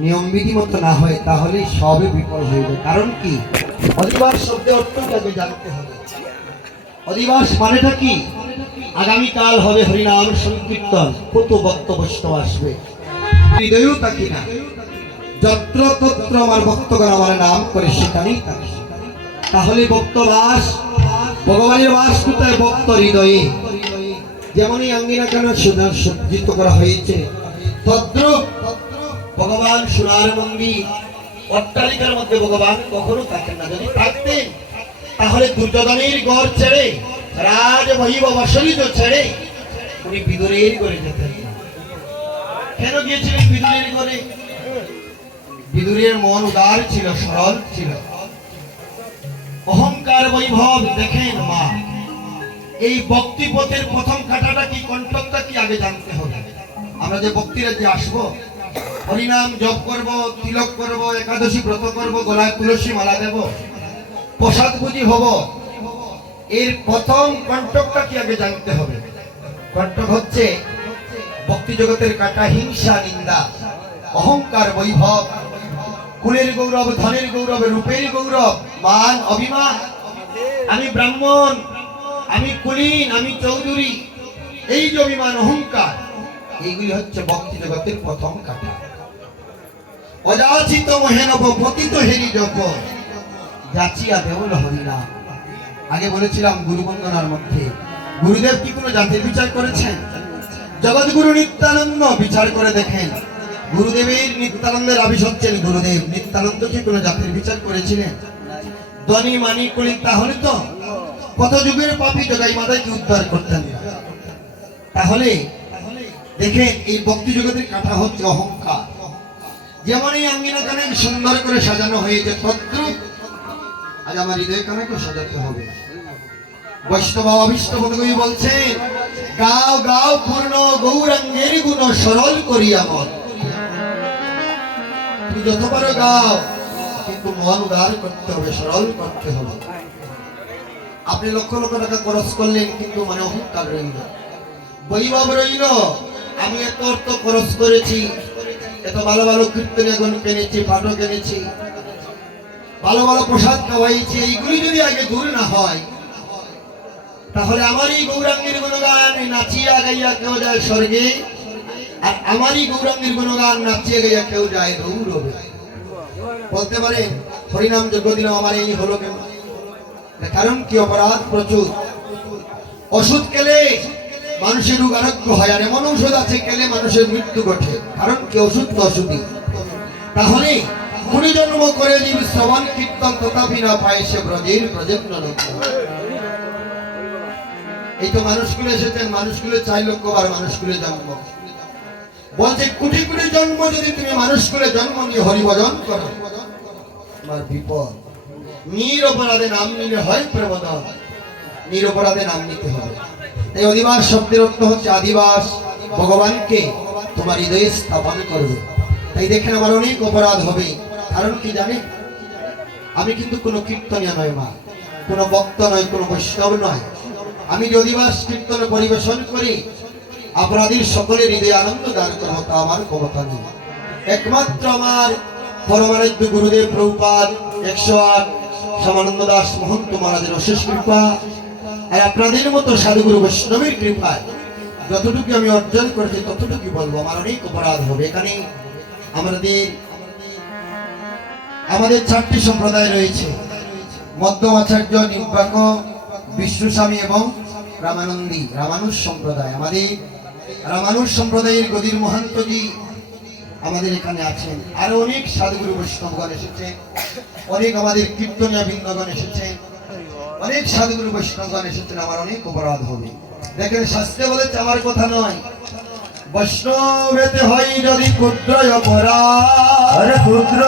নিয়ম বিধি মতো না হয়, তাহলে সবই বিফল হয়ে যায়। কারণ কি? অধিবাস শব্দের অর্থটাকে জানতে হবে। অধিবাস মানেটা কি? আগামীকাল হবে হরিনাম সংকীর্তন, কত বক্তব্য আসবে, হৃদয়েও থাকি না, যত্র তত্র আমার ভক্তগণ আমার নাম করে সেখানেই থাকি। তাহলে ভক্তবাস, ভগবানের বাস কোথায়? ভক্ত হৃদয়ে। যেমনই আঙ্গিনা কেন সজ্জিত করা হয়েছে, তদ্রূপ ভগবান সোনার মন্দির অট্টালিকার মধ্যে ভগবান কখনো থাকেন না। যদি থাকতেন তাহলে দুর্যোধনের গড় ছেড়ে, রাজ বৈভব অশোলিত ছেড়ে উনি বিদুরের ঘরে যেতেন। কেন গিয়েছিলেন বিদুরের ঘরে? বিদুরের মন উদার ছিল, সরল ছিল। অহংকার বৈভব দেখেন মা। এই ভক্তি পথের প্রথম কাটাটা কি, কণ্ঠটা কি, আগে জানতে হবে। আমরা যে ভক্তিরা যে আসবো, হরিনাম জপ করব, তিলক করব, একাদশী ব্রত করব, গলায় তুলসী মালা দেব, প্রসাদ পুঁজি হব, এর প্রথম কণ্ঠটা কি আগে জানতে হবে। কণ্ঠ হচ্ছে ভক্তি জগতের কাটা হিংসা, নিন্দা, অহংকার বৈভব, কুলের গৌরব, ধনের গৌরব, রূপের গৌরব, মান অভিমান, আমি ব্রাহ্মণ, আমি কুলীন, আমি চৌধুরী, এই যে অভিমান অহংকার, এইগুলি হচ্ছে ভক্তি জগতের প্রথম কাটা। অযাচিত মহেনব পতিত হেরি জপ, যাচিয়া দেওল হরিনাম। আগে বলেছিলাম গুরু বন্দনার মধ্যে গুরুদেব কি কোনো জাতির বিচার করেছেন? জগৎগুরু নিত্যানন্দ বিচার করে দেখেন, গুরুদেবের নিত্যানন্দের আবিষ হচ্ছেন গুরুদেব। নিত্যানন্দ কি কোনো জাতির বিচার করেছিলেন? ধনী মানি করি, তাহলে তো কত যুগের পাপী জগাই মাদায় কি উদ্ধার করতেন। তাহলে দেখেন এই ভক্তি জগতের কাটা হচ্ছে অহংকার। যেমন এই আঙ্গিনা কানে সুন্দর করে সাজানো হয়েছে, তদ্রূপ আজ আমার হৃদয় কানেকে সাজাতে হবে। বৈষ্ণব অবিষ্ণব কবি বলছেন, গাও গাও পূর্ণ গৌরাঙ্গের গুণ সরল করিয়া মন। তুমি যত পারো গাও, কিন্তু মন উদার করতে হবে, সরল করতে হবে। আপনি লক্ষ লক্ষ টাকা খরচ করলেন, কিন্তু মানে অহংকার রইল, বৈভব রইল। আমি এত অর্থ খরচ করেছি, এত ভালো ভালো কীর্তনীয় গুণ কিনেছি, পাঠও কিনেছি, ভালো ভালো প্রসাদ খাওয়াইছি, এইগুলি যদি আগে দূর না হয়, তাহলে আমারই গৌরাঙ্গের গুণগান নাচিয়া গাইয়া কেউ যায় স্বর্গে, আর আমারই গৌরাঙ্গের গুণগান নাচিয়া গাইয়া কেউ যায় গৌরবে। বলতে পারে হরিনাম যজ্ঞ দিলাম, আমার এই হলো কেন? কারণ কি? অপরাধ প্রচুর। ওষুধ খেলে মানুষের রোগ আরোগ্য হয়, আর এমন ঔষধ আছে খেলে মানুষের মৃত্যু ঘটে। কারণ কি? ওষুধ তো ওষুধই। তাহলে কুড়ি জন্ম করে জীব শ্রবণ কীর্তন, তথাপি না পায় সে ব্রজের প্রযত্ন। এই তো মানুষগুলো এসেছেন, মানুষগুলো 4 লক্ষবার মানুষগুলো জন্ম। বলছে কোটি কোটি জন্ম যদি তুমি মানুষগুলো জন্ম নিয়ে হরিভজন করো, তোমার বিপদ। নিরপরাধে নাম নিলে হয় প্রবোধন, নিরপরাধে নাম নিতে হবে। এই অধিবাস শব্দের অর্থ হচ্ছে আদিবাস, ভগবানকে তোমার হৃদয়ে স্থাপন করবে। তাই দেখেন আমার অনেক অপরাধ হবে। কারণ কি জানেন? আমি কিন্তু কোনো কীর্তনীয় নয় মা, কোনো বক্ত নয়, কোনো বৈষ্ণব নয়। আমি যে অধিবাস কীর্তন পরিবেশন করি, আপনাদের সকলের হৃদয়ে আনন্দ দান করবো, তা আমার ক্ষমতা নেই। একমাত্র আমার পরমারাধ্য গুরুদেব প্রভুপাদ 108 শ্যামানন্দ দাস মহন্ত মহারাজের অশেষ কৃপা, আর আপনাদের মতো সাধুগুরু বৈষ্ণবের কৃপায় যতটুকু আমি অর্জন করেছি ততটুকু বলবো। আমার অনেক অপরাধ হবে। এখানে আমাদের 4টি সম্প্রদায় রয়েছে, মধ্যম আচার্য, নিব্বাক, বিষ্ণুস্বামী এবং রামানন্দী, রামানুজ সম্প্রদায়। আমাদের রামানুজ সম্প্রদায়ের গদির মহান্তজি আমাদের এখানে আছেন, আরো অনেক সাধুগুরু বৈষ্ণবগণ এসেছে, অনেক আমাদের কীর্তনিয়া বৃন্দগণ এসেছে, অনেক সাধুগুরু বৈষ্ণবগণ এসেছেন। আমার অনেক অপরাধ হবে। দেখেন শাস্ত্রে বলেছে, আমার কথা নয়, বৈষ্ণবেতে হয় যদি ক্ষুদ্র অপরাধ, আরে ক্ষুদ্র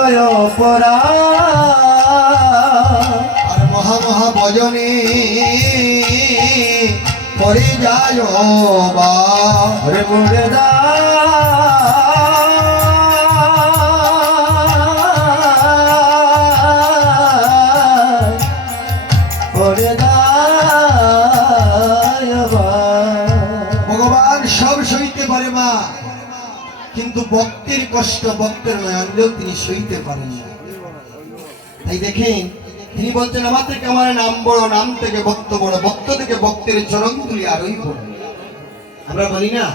অপরাধ আর মহা মহা ভজনে পরে যায় বা আরে মরে ভগবান সব সইতে পারে মা, কিন্তু ভক্তের কষ্ট, ভক্তের নয়নজল তিনি সইতে পারেন না। তাই দেখেন তিনি বলছেন, আমার থেকে আমার নাম বড়, নাম থেকে ভক্ত বড়, ভক্ত থেকে ভক্তের চরণ তুলি আরোই বড়। আমরা বলি না,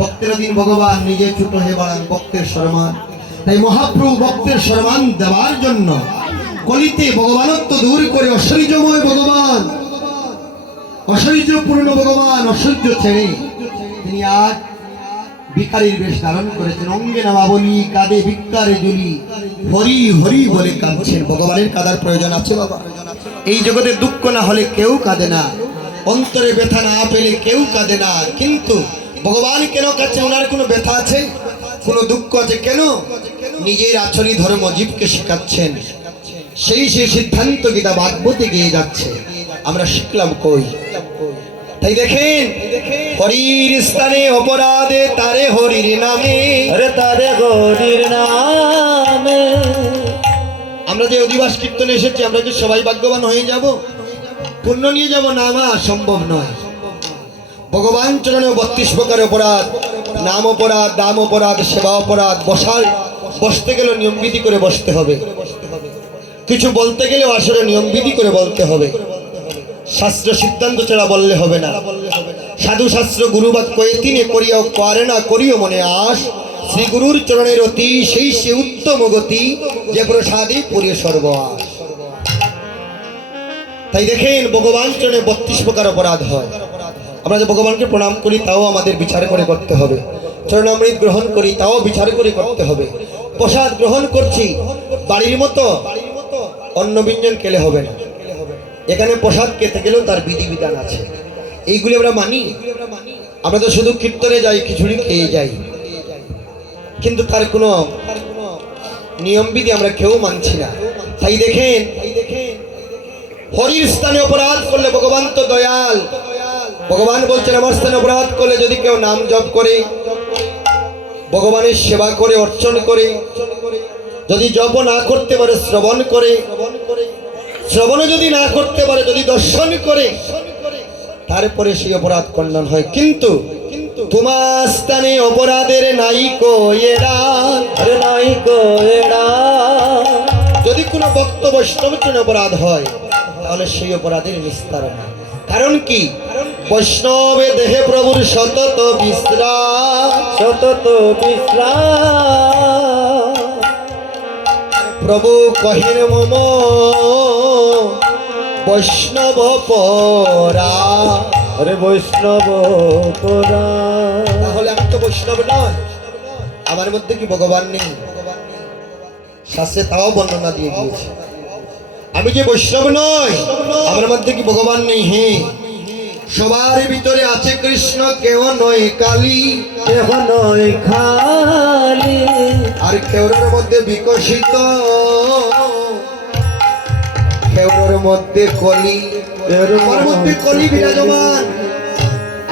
ভক্তের দিন ভগবান নিজে ছোট হয়ে বাড়ান ভক্তের সম্মান। তাই মহাপ্রভু ভক্তের সম্মান দেওয়ার জন্য কলিতে ভগবানত্ব দূর করে ঐশ্বর্যময় ভগবান, ঐশ্বর্যপূর্ণ ভগবান ঐশ্বর্য ছেড়ে তিনি আজ ভিখারির বেশ ধারণ করেছেন। অঙ্গে নামাবলি, কাঁধে ভিক্ষারে জুলি, হরি হরি বলে কাঁদছেন। ভগবানের কাঁদার প্রয়োজন আছে বাবা? এই জগতে দুঃখ না হলে কেউ কাঁদে না, অন্তরে ব্যথা না পেলে কেউ কাঁদে না। কিন্তু ভগবান কেন কাঁদছেন? ওনার কোনো ব্যথা আছে, কোনো দুঃখ আছে? কেন? নিজের আচরণ ধর্ম জীবকে শেখাচ্ছেন। সেই সিদ্ধান্ত গীতা ভাগবতে গিয়ে যাচ্ছে, আমরা শিখলাম কই? তাই দেখেন, হরির স্থানে অপরাধে তারে হরির নামে, আরে তারে গরির নামে আমরা যে অধিবাস কীর্তনে এসেছি, আমরা কি সবাই ভাগ্যবান হয়ে যাব, পুণ্য নিয়ে যাব? না মা, সম্ভব নয়। ভগবান চরণে 32 প্রকার অপরাধ, নাম অপরাধ, দাম অপরাধ, সেবা অপরাধ। বসতে গেলে নিয়ম বিধি করে বসতে হবে, কিছু বলতে গেলে আসলে নিয়ম বিধি করে বলতে হবে। শাস্ত্র সিদ্ধান্ত ছাড়া বললে হবে না। সাধু শাস্ত্র গুরুবাদ কয়ে তিনে করিয়াও করে না করিও মনে আস, শ্রী গুরুর চরণের অতি সেই সে উত্তম গতি, যে প্রসাদে পুরে সর্বআস। তাই দেখেন, ভগবান চরণে 32 প্রকার অপরাধ হয়। আমরা যে ভগবানকে প্রণাম করি তাও আমাদের বিচার করে করতে হবে, চরণামৃত গ্রহণ করি তাও বিচার করে করতে হবে। প্রসাদ গ্রহণ করছি, বাড়ির মতো অন্ন ব্যঞ্জন খেলে হবে না। এখানে প্রসাদ খেতে গেলেও তার বিধিবিধান আছে, এইগুলি আমরা মানি। আমরা তো শুধু কীর্তনে যাই, খিচুড়ি খেয়ে যাই, কিন্তু তার কোনো নিয়ম বিধি আমরা কেউ মানছি না। তাই দেখেন, হরির স্থানে অপরাধ করলে ভগবান তো দয়াল। ভগবান বলছেন, আমার স্থানে অপরাধ করলে যদি কেউ নাম জপ করে, ভগবানের সেবা করে, অর্চন করে, যদি জপ না করতে পারে শ্রবণ করে, শ্রবণও যদি না করতে পারে, যদি দর্শন করে, তারপরে সেই অপরাধ খণ্ডন হয়। কিন্তু তোমার স্থানে অপরাধের নাই কো এরা, আরে নাই গো এরা যদি কোনো ভক্ত বৈষ্ণবের জন্য অপরাধ হয়, তাহলে সেই অপরাধের নিস্তার হয়। কারণ কি? বৈষ্ণবে দেহে প্রভুর সতত বিশ্রাম, সতত বিশ্রাম প্রভু কহেন মম বৈষ্ণব পরা। আরে বৈষ্ণব তোরা তাহলে আমি তো বৈষ্ণব নয়, আমার মধ্যে কি ভগবান নেই? শাস্ত্রে তাও বর্ণনা দিয়ে দিয়েছে, আমি যে বৈষ্ণব নয়, আমার মধ্যে কি ভগবান নেই? হ্যাঁ, সবার ভিতরে আছে কৃষ্ণ, কেউ নয় কালী, কেহ নয় খালি, আর কেউরের মধ্যে বিকশিত, কেউরের মধ্যে কলি। আমার মধ্যে কলি বিরাজমান,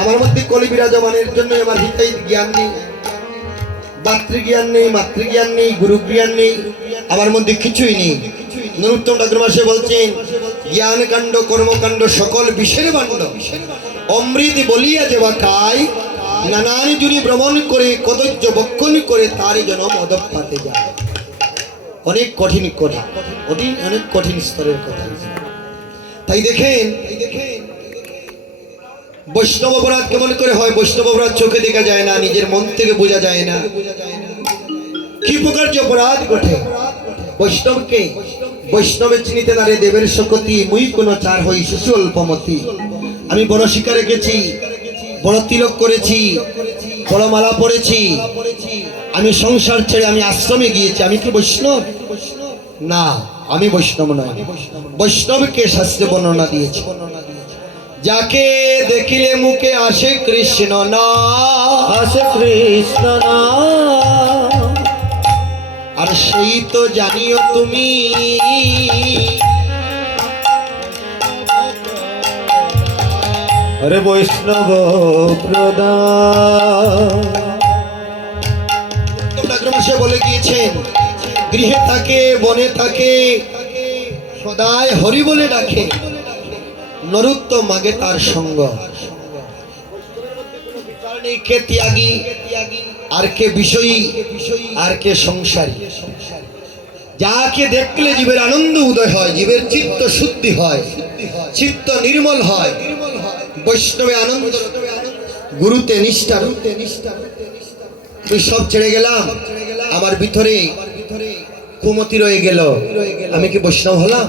আমার মধ্যে কলি বিরাজমানের জন্য আমার হিতাই জ্ঞান নেই, ভাতৃজ্ঞান নেই, মাতৃজ্ঞান নেই, গুরু জ্ঞান নেই, আমার মধ্যে কিছুই নেই। নরোত্তম ঠাকুর মশাই বলছেন, জ্ঞান কাণ্ড কর্মকাণ্ড সকল বিষের বাণ্ড, অমৃত বলিয়া যেবা খায়, নানান জুনি ভ্রমণ করে কদর্য বক্ষণ করে, তার যেন মদক পাতে যায়। অনেক কঠিন করে, অনেক কঠিন স্তরের কথা। তাই দেখেন, বৈষ্ণব অপরাধ কেমন করে হয়? বৈষ্ণব অপরাধ চোখে দেখা যায় না, নিজের মন থেকে বোঝা যায় না কি প্রকার যে অপরাধ ঘটে। বৈষ্ণবকে বৈষ্ণবের চিনিতে নারে দেবের শকতি, মুই কোন চার হই শিশু অল্পমতি। আমি বড় শিকারে গেছি, বড় তিলক করেছি, ফলমালা পড়েছি, আমি সংসার ছেড়ে আমি আশ্রমে গিয়েছি, আমি কি বৈষ্ণব? না, আমি বৈষ্ণব নয়। বৈষ্ণবকে শাস্ত্রে বর্ণনা দিয়েছে, যাকে দেখিলে মুখে আসে কৃষ্ণ না, আসে কৃষ্ণ নাম। আর সেই তো জানিও তুমি আরে বৈষ্ণব প্রদান। সে বলে গিয়েছেন, গৃহে থাকে বনে থাকে সদায় হরি বলে ডাকে, নরুত্তম মাগে তার সঙ্গ। কে ত্যাগী আর কে বিষয়ী আর কে সংসারী। যাকে দেখলে জীবের আনন্দ উদয় হয়, জীবের চিত্ত শুদ্ধি হয়, চিত্ত নির্মল হয়, বৈষ্ণবে আনন্দ, গুরুতে নিষ্ঠা। তুই সব ছেড়ে গেলাম, আমার ভিতরে কুমতি রয়ে গেল, আমি কি বৈষ্ণব হলাম?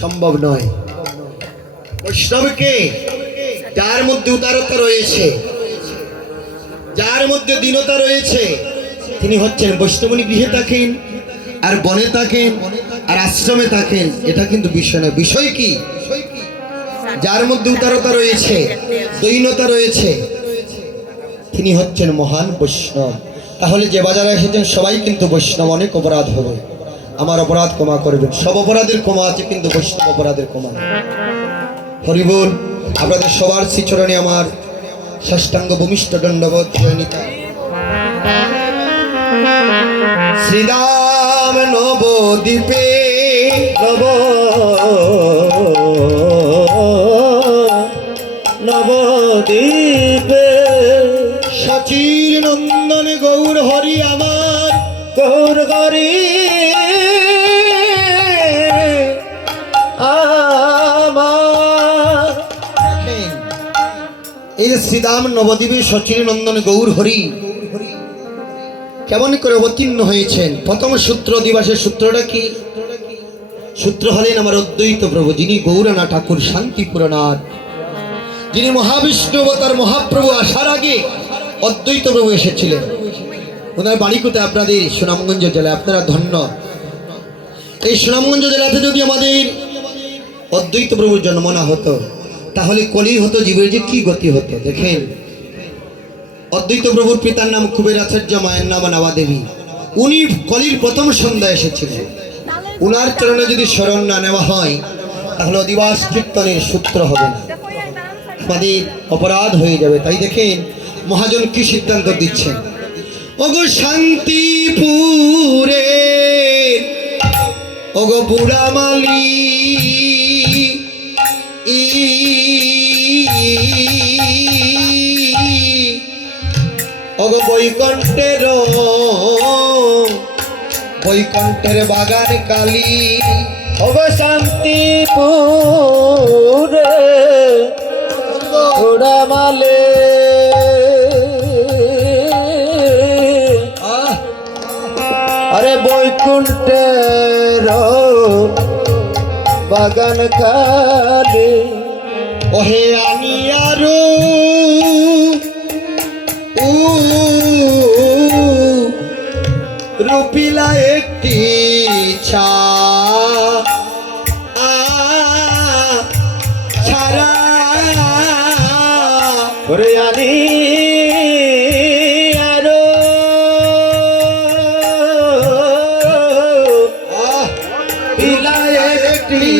সম্ভব নয়। বৈষ্ণবকে যার মধ্যে উদারতা রয়েছে, যার মধ্যে দীনতা রয়েছে, তিনি হচ্ছেন বৈষ্ণব। গৃহে থাকেন আর বনে থাকেন আর আশ্রমে থাকেন, এটা কিন্তু বিষয় নয়। বিষয় কি? যার মধ্যে উদারতা রয়েছে, দৈনতা রয়েছে, তিনি হচ্ছেন মহান বৈষ্ণব। তাহলে যে বাজারে এসেছেন সবাই কিন্তু বৈষ্ণব। অনেক অপরাধ হবে, আমার অপরাধ ক্ষমা করবেন। সব অপরাধের ক্ষমা আছে, কিন্তু বৈষ্ণব অপরাধের ক্ষমা নেই। হরি বল। আপনাদের সবার শ্রীচরণে আমার ষষ্ঠাঙ্গ ভূমিষ্ঠ দণ্ডবোধ। জয়নিতা শ্রীরাম নবদ্বীপে নবদ্বীপে সচির নন্দন গৌর হরি আমার, গৌর হরি আমার। এই যে শ্রীরাম নবদ্বীপে সচির নন্দন গৌর হরি কেমন করে অবতীর্ণ হয়েছেন? প্রথম সূত্র দিবসের সূত্রটা কি? সূত্র হলেন আমার অদ্বৈত প্রভু, যিনি গৌরানা ঠাকুর শান্তিপুরনাথ, যিনি মহাবিষ্ণু অবতার মহাপ্রভু আসার আগে অদ্বৈত প্রভু এসেছিলেন। ওনার বাড়ি কোথায়? আপনাদের সুনামগঞ্জ জেলায়। আপনারা ধন্য। এই সুনামগঞ্জ জেলাতে যদি আমাদের অদ্বৈত প্রভুর জন্ম না হতো, তাহলে কলি হতো, জীবের যে কি গতি হতো। দেখেন, অদ্বৈত প্রভুর পিতার নাম কুবের আচার্য, মায়ের নাম নাবা দেবী। উনি কলির প্রথম সন্ধ্যা এসেছিলেন। উনার চরণে যদি শরণ না নেওয়া হয়, তাহলে অধিবাস কীর্তনের সূত্র হবে না, আমাদের অপরাধ হয়ে যাবে। তাই দেখেন মহাজন কি সিদ্ধান্ত দিচ্ছেন। ওগো শান্তিপুরে ওগো বুড়ামালি, ওগো বৈকুণ্ঠের বাগান কালী, ওগো শান্তিপুরে ওড়ামালে, আরে বৈকুণ্ঠের বাগান কালী। ওহে আনিয়ারু রূপিলা একটি ছাড়া, ওরে আনি আরো পিলায় একটি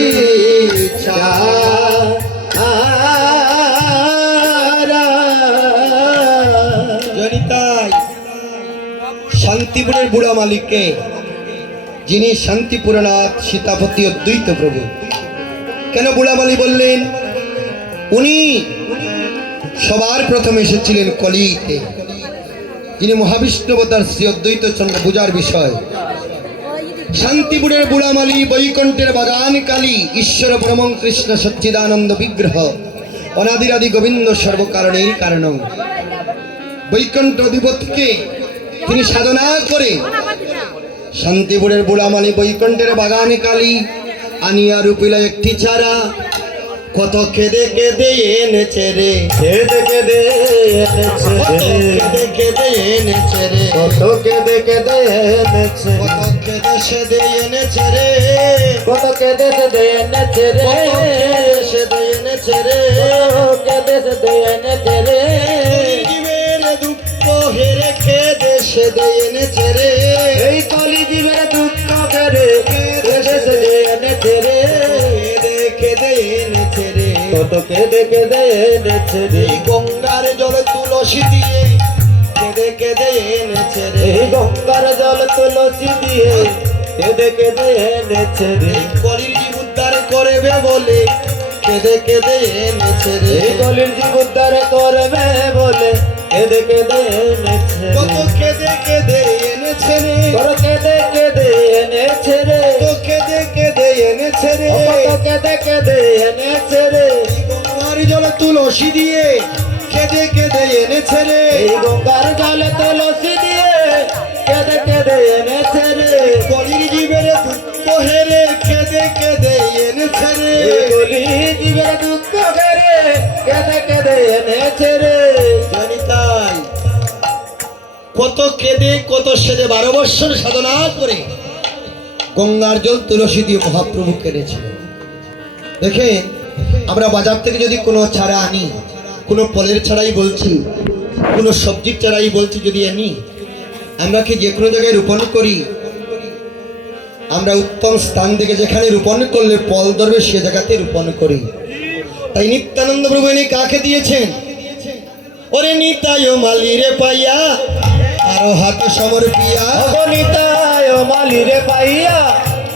জনিতাই শান্তিপুরের বুড়া মালিককে, যিনি শান্তিপুরনাথ সীতাপতি অদ্বৈত প্রভু। কেন বুড়ামালি বললেন? উনি সবার প্রথমে এসেছিলেন কলিতে, যিনি মহাবিষ্ণু অবতার শ্রী অদ্বৈত চন্দ্র পূজার বিষয়। শান্তিপুরের বুড়ামালি, বৈকুণ্ঠের বাগান কালী, ঈশ্বর পরমং কৃষ্ণ সচ্চিদানন্দ বিগ্রহ, অনাদিরাদি গোবিন্দ সর্বকারণের কারণ। বৈকুণ্ঠ অধিপতিকে তিনি সাধনা করে শান্তিপুরের বুড়ামালি, বৈকুণ্ঠের বাগান কালী, আনিয়া রূপিলা একটি চারা, কত কেঁদে কেঁদে এনেছে রে, কেঁদে কেঁদে এনেছে কত কেঁদে কেঁদে এনেছে রে, কত কেঁদে কেঁদে এনেছে কত কেঁদে সেদে এনেছে রে, কত কেঁদে কেঁদে এনেছে রে কত কেঁদে সেদে এনেছে রে, কেঁদে কেঁদে এনেছে রে জীবের দুঃখ হেরে কেঁদে সেদে এনেছে রে, এই কলি জীবের দুঃখ কেড়ে কেঁদে কেঁদে এনেছে রে কেঁদে কেঁদে এনেছে রে, কত কেঁদে কেঁদে এনেছে রে এই গঙ্গার জল তুলসী দিয়ে কেঁদে কেঁদে এনেছে রে, এই গঙ্গার জল তুলসী দিয়ে কেঁদে কেঁদে এনেছে রে এই কলির জীব উদ্ধার করবে বলে কেঁদে কেঁদে এনেছে রে, এই কলির জীব উদ্ধার করবে বলে কেঁদে কেঁদে এনেছে কত কেঁদে কেঁদে এনেছে রে, কত কেঁদে কেঁদে এনেছে রে কত কেঁদে কেঁদে এনেছে রে, কত কেঁদে কেঁদে এনেছে রে এই গঙ্গার জল তুলসী দিয়ে কেঁদে কেঁদে এনেছে রে, এই গঙ্গার জল তুলসী দিয়ে কেঁদে কেঁদে এনেছে রে কলির জীবের দুঃখ হেরে কেঁদে কেঁদে এনেছে রে, এই কলি জীবের দুঃখ কেড়ে কেঁদে কেঁদে এনেছে রে জানি তাই কত কেঁদে কত সেদে 12 বৎসর সাধনা করে গঙ্গার জল তুলসী দিয়ে মহাপ্রভু কেড়েছিল। দেখেন আমরা বাজার থেকে যদি কোনো চারা আনি, কোনো ফলের চারাই বলছি, কোনো সবজির চারাই বলছি যদি আনি, আমরা কি যে কোনো জায়গায় রোপণ করি, আমরা উত্তম স্থান থেকে যেখানে রোপণ করলে ফল ধরবে সে জায়গাতে রোপণ করি। তাই নিত্যানন্দ প্রভু এনে কাকে দিয়েছেন? ওরে নিতায় মালিরে পাইয়া আরো হাতে সমর্পিয়া, অগণিতায় মালিরে পাইয়া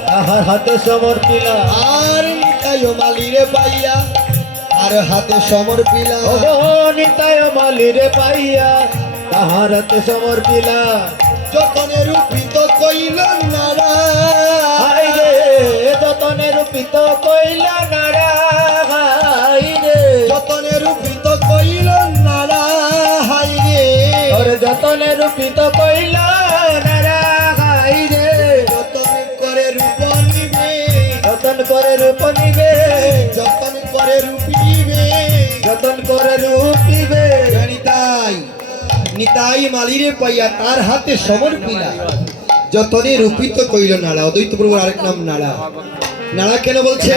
তাহার হাতে সমর্পিলা আর নিতায় মালিরে পাইয়া আর হাতে সমর্পিলা, অগণিতায় মালিরে পাইয়া তাহার হাতে সমর্পিলা যতনে রূপিত কইল নারা, হাই রে যতনে রূপিত কইলা নাড়া হাই রে যতনে রূপিত কইল নারা, হাই রে ওরে যতনে রূপিত কইলা নাড়া হাই রে যতন করে রূপ নিবে, যতন করে রূপ নিবে যতন করে রূপ নিবে, যতন করে রূপ নিবে নিতাই নিতাই মালিরে পাইয়া তার হাতে সমর্পিলা, যতনে রূপিত কইল নাড়া। অদ্বৈত প্রভুর আরেক নাম নাড়া। নাড়া কেন বলছে?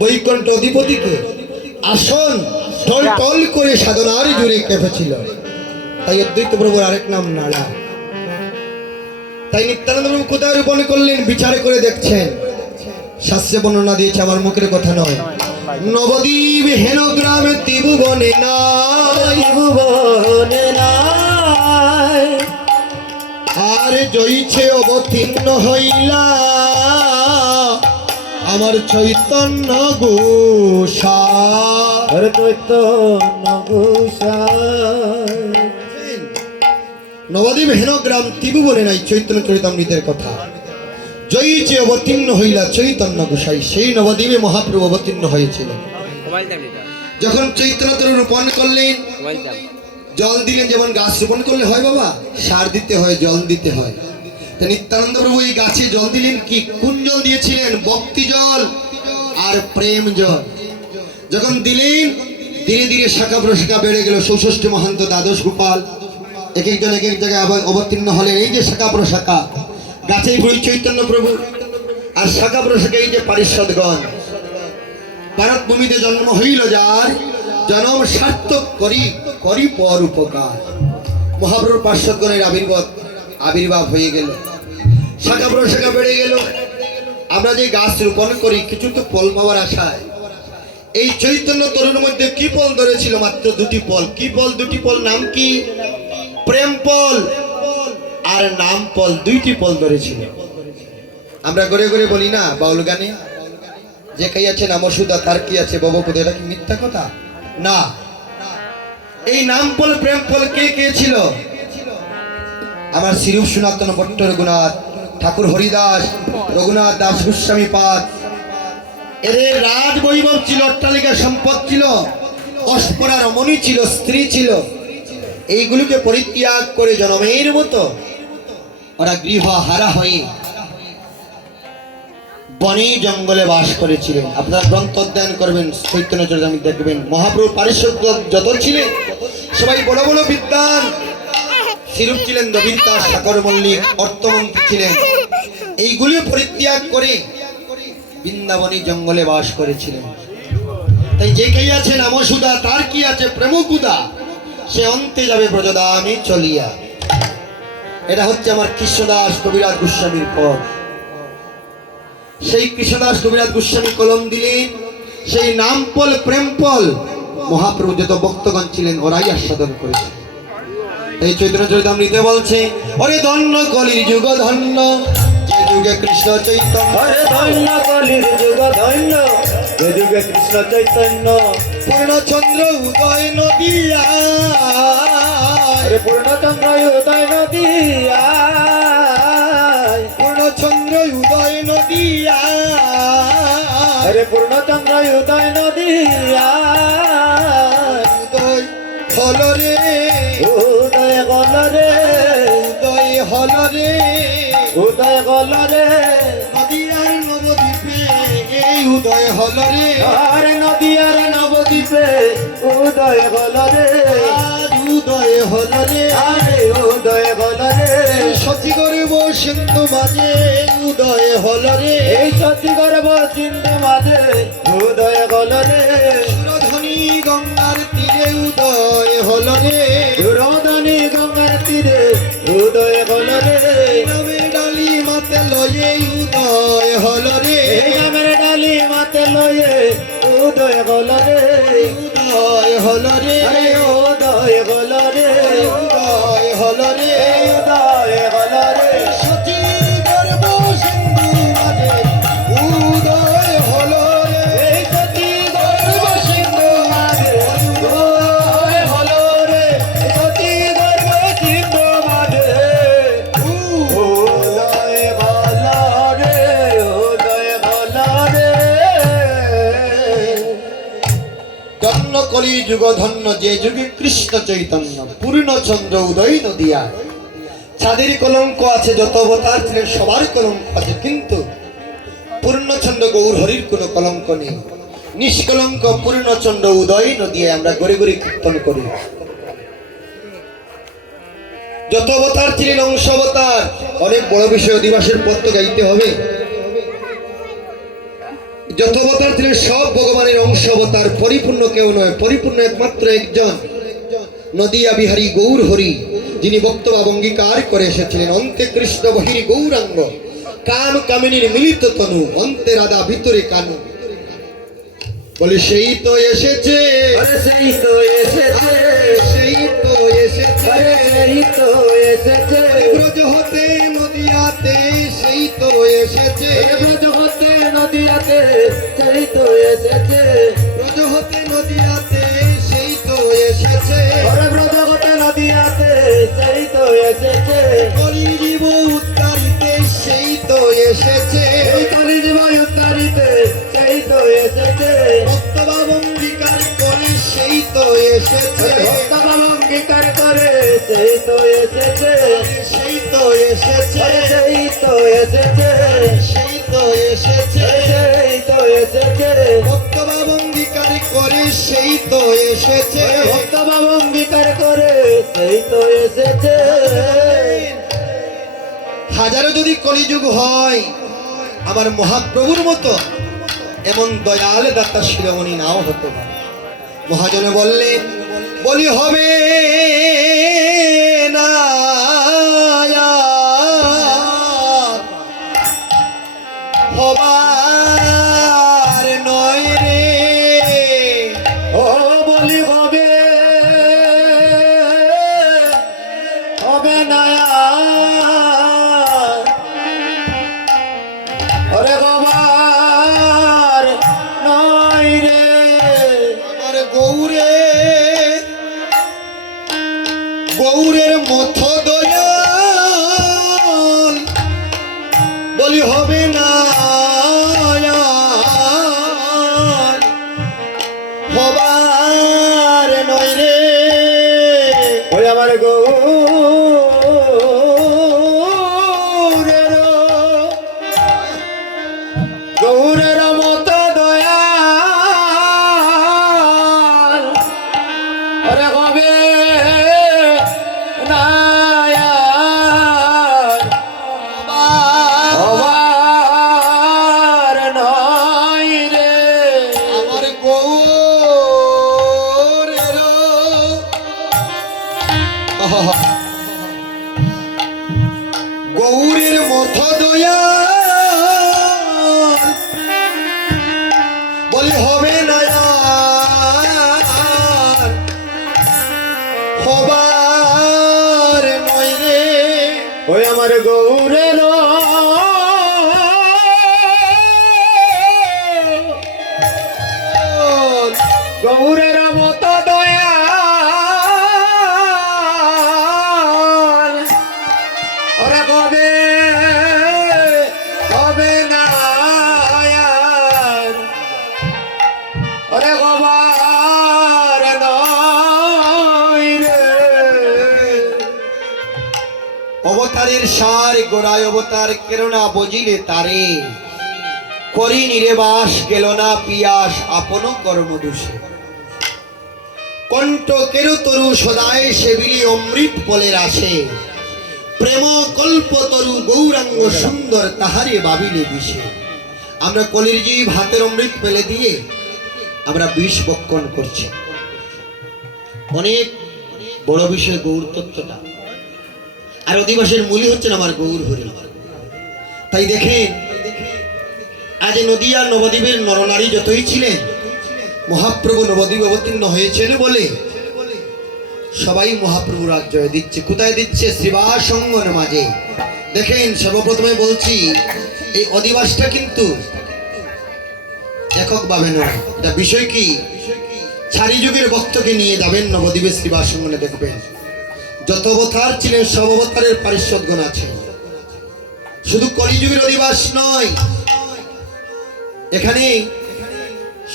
বৈকুণ্ঠ অধিপতিকে আসন টল টল করে সাধনার জুড়ে কেঁপেছিল, তাই অদ্বৈত প্রভুর আরেক নাম নাড়া। তাই নিত্যানন্দ প্রভু কোথায় রোপণ করলেন বিচার করে দেখছেন, শাস্ত্রে বর্ণনা দিয়েছে, আমার মুখের কথা নয়। নবদ্বীপ হেন গ্রামে ত্রিভুবনে নাই, ভুবনে নাই আর জয়ীছে অবতীর্ণ হইলা আমার চৈতন্য গোসাই। ওরে চৈতন্য গোসাই নবদ্বীপ হেন গ্রাম ত্রিভুবনে নাই, চৈতন্য চরিতামৃতের কথা। জয়ীছে অবতীর্ণ হইলা চৈতন্য গোসাই, সেই নবদ্বীপে মহাপ্রভু অবতীর্ণ হয়েছিল। যখন চৈতন্য তরু রোপণ করলেন, জল দিলেন, যেমন গাছ রোপণ করলে হয় বাবা, সার দিতে হয়, জল দিতে হয়। তো নিত্যানন্দ প্রভু এই গাছে জল দিলেন কি, কোন জল দিয়েছিলেন? ভক্তি জল আর প্রেম জল। যখন দিলেন ধীরে ধীরে শাখা প্রশাখা বেড়ে গেল। 64 মহান্ত, দ্বাদশ গোপাল, এক একজন এক এক জায়গায় আবার অবতীর্ণ হলেন। এই যে শাখা প্রশাখা, গাছেই বই চৈতন্য প্রভু, আর শাখা প্রশাখা এই যে পারিষদগণ। ভারত ভূমিতে জন্ম হইল যার, জন্ম সার্থক করি করি পর উপকার। মহাপ্রভুর পার্শ্বদগণের আবির্ভাব হয়ে গেল, শাখা প্রশাখা বেড়ে গেল। আমরা যে গাছ রোপণ করি কিছু তো ফল পাওয়ার আশায়। এই চৈতন্য তরুর মধ্যে কি ফল ধরেছিল? মাত্র 2টি ফল। কি ফল? 2টি ফল, নাম কি? প্রেম ফল আর নাম ফল, 2টি ফল ধরেছিল। আমরা ঘরে ঘরে বলি না বাউল গানে, যে খাইয়াছে নামসুদা তার কি আছে ববকুদ, এটা কি মিথ্যা কথা? না, এই নাম ফল প্রেম ফল কে কে ছিল? আমার শ্রীরূপ সনাতন ভট্ট রঘুনাথ ঠাকুর, হরিদাস, রঘুনাথ দাস গোস্বামী পাদ, এদের রাজ বৈভব ছিল, অট্টালিকা সম্পদ ছিল, অস্পরা রমণী ছিল, স্ত্রী ছিল। এইগুলোকে পরিত্যাগ করে জনমের মতো ওরা গৃহ হারা হয়ে বনে জঙ্গলে বাস করেছিলেন। আপনারা গ্রন্থ অধ্যয়ন করবেন, চৈতন্য চরিতামৃত দেখবেন, মহাপ্রভু পারিষদ যত ছিলেন সবাই বড় বড় বিদ্বান। শিরূপ ছিলেন রবীন্দ্রনাথ, সাগর মল্লিক, অর্থমন্ত্রী ছিলেন। এইগুলিও পরিত্যাগ করে বৃন্দাবনী জঙ্গলে বাস করেছিলেন। তাই যে কে আছে নামসুদা, তার কি আছে প্রেমকুদা, সে অন্তে যাবে ব্রজদামে চলিয়া। এটা হচ্ছে আমার কৃষ্ণদাস কবিরাজ গোস্বামীর পথ। সেই কৃষ্ণদাস কবিরাজ গোস্বামী কলম দিলেন, সেই নামপল প্রেমপল মহাপ্রভু যত ভক্তগণ ছিলেন ওরাই আস্বাদন করেছে। এই চৈতন্য চরিতামৃতে বলছে, ওরে ধন্য কলির যুগ ধন্য, যে যুগে কৃষ্ণ চৈতন্য। আরে ধন্য কলির যুগ ধন্য, যে যুগে কৃষ্ণ চৈতন্য। পূর্ণচন্দ্র উদয় নদিয়া, আরে পূর্ণচন্দ্র উদয় নদিয়া, পূর্ণচন্দ্র উদয় নদিয়া, আরে পূর্ণচন্দ্র উদয় নদিয়া। উদয় হল রে, উদয় গল রে, উদয় হল রে, উদয় গল রে, নদিয়ার নবদ্বীপে এই উদয় হল রে। আরে নদিয়ার নবদ্বীপে উদয় গল রে, আজ উদয় হল রে। আরে উদয় গল রে, সতী গর্ব সিন্ধু মাঝে উদয় হল রে। এই সতী গর্ভ সিন্ধু মাঝে উদয় গল রে, সুরধ্বনি গঙ্গার তীরে উদয় হল রে। দুরোদনী গঙ্গার তীরে উদয় গল রে, নামের ডালি মাতে লয়ে উদয় হল রে। এই নামের ডালি মাতে লয়ে উদয় গল রে, উদয় হল রে, আরে উদয় গল রে, উদয় হল রে। উদয় গল রে, সতী গর্ব সিন্ধু মাঝে উদয় হল রে। এই সতী গর্ভ সিন্ধু মাঝে উদয় হল রে, সতী গর্ভ সিন্ধু মাঝে উদয় গল রে, উদয় গল রে। ধন্য কলির যুগ ধন্য, যে যুগে কৃষ্ণ চৈতন্য। পূর্ণচন্দ্র উদয় নদিয়া, চাঁদের কলঙ্ক আছে, যত অবতার ছিলেন সবার কলঙ্ক আছে, কিন্তু পূর্ণচন্দ্র গৌর হরির কোনো কলঙ্ক নেই। নিষ্কলঙ্ক পূর্ণচন্দ্র উদয় নদিয়া আমরা গড়ে গড়ে কীর্তন করি। যত অবতার ছিলেন অংশ অবতার, অনেক বড় বিষয়, অধিবাসের পথ তো গাইতে হবে। যত অবতার ছিলেন সব ভগবানের অংশ অবতার, পরিপূর্ণ কেউ নয়, পরিপূর্ণ একমাত্র একজন নদিয়া বিহারী গৌর হরি, যিনি বক্তব্য অঙ্গীকার করে এসেছিলেন। অন্তে কৃষ্ণ বহির গৌরাঙ্গ, কাম কামিনীর মিলিত তনু, অন্তে রাধা ভিতরে কানু। বলে সেই তো এসেছে, আরে সেই তো এসেছে, সেই তো এসেছে, আরে সেই তো এসেছে, ব্রজ হতে নদিয়াতে সেই তো এসেছে, ব্রজ হতে নদিয়াতে সেই তো এসেছে, ব্রজ হতে নদিয়াতে সেই তো এসেছে। আরে ব্রজ হতে নদিয়াতে সেই তো এসেছে, কলির জীব উদ্ধারিতে সেই তো এসেছে, এই কলি জীব উদ্ধারিতে সেই তো এসেছে, ভক্তভাব অঙ্গীকার করে সেই তো এসেছে, ভক্তভাব অঙ্গীকার করে সেই তো এসেছে, সেই তো এসেছে, আরে সেই তো এসেছে, সেই তো এসেছে, সেই তো এসেছে, ভক্তভাব অঙ্গীকার করে সেই তো এসেছে। ভক্তভাব অঙ্গীকার করে সেই তো এসেছে। হাজারো যদি কলিযুগ হয়, আমার মহাপ্রভুর মতো এমন দয়াল দাতা শিরোমণি নাও হতে পারে। মহাজনে বললেন, বলি হবে না হবার নয় রে, ও বলি হবে, হবে না ওরে বাবার নয় রে, আমার গৌরে ও দয়া বলে হবে না আর, হবার নয় রে। ওই আমার গৌরের গৌরের মতো দয়া ওরা কবে হবে না আর, ওরে গোবার নয় রে। অবতারের সার গোড়ায় অবতার কেরোনা বজিলে তারে, করি নিরেবাস গেল না পিয়াস আপন কর্ম দোষে। কণ্ঠ কেরু তরু সদায় সেবিলি অমৃত বলে আসে, প্রেম কল্প তরু গৌরাঙ্গ সুন্দর তাহারে বাবিলে বিষে। আমরা কলির জীব হাতের অমৃত পেলে দিয়ে আমরা বিষ বক্ষণ করছি। অনেক বড় বিষয় গৌর তত্ত্বটা, আর অধিবাসের মূলই হচ্ছেন আমার গৌর হরি। তাই দেখেন আজ নদিয়া নবদ্বীপের নরনারী যতই ছিলেন, মহাপ্রভু নবদ্বীপ অবতীর্ণ হয়েছেন বলে সবাই মহাপ্রভুর রাজ জয় দিচ্ছে। কোথায় দিচ্ছে? শ্রীবাসঙ্গন মাঝে। দেখেন সর্বপ্রথমে বলছি, এই অধিবাসটা কিন্তু এককভাবে নয়। এটা বিষয় কি? চারি যুগের ভক্তকে নিয়ে যাবেন নবদ্বীপের শ্রীবাসঙ্গনে, দেখবেন যত অবতার ছিলেন সব অবতারের পারিষদগণ আছে। শুধু কলিযুগের অধিবাস নয়, এখানে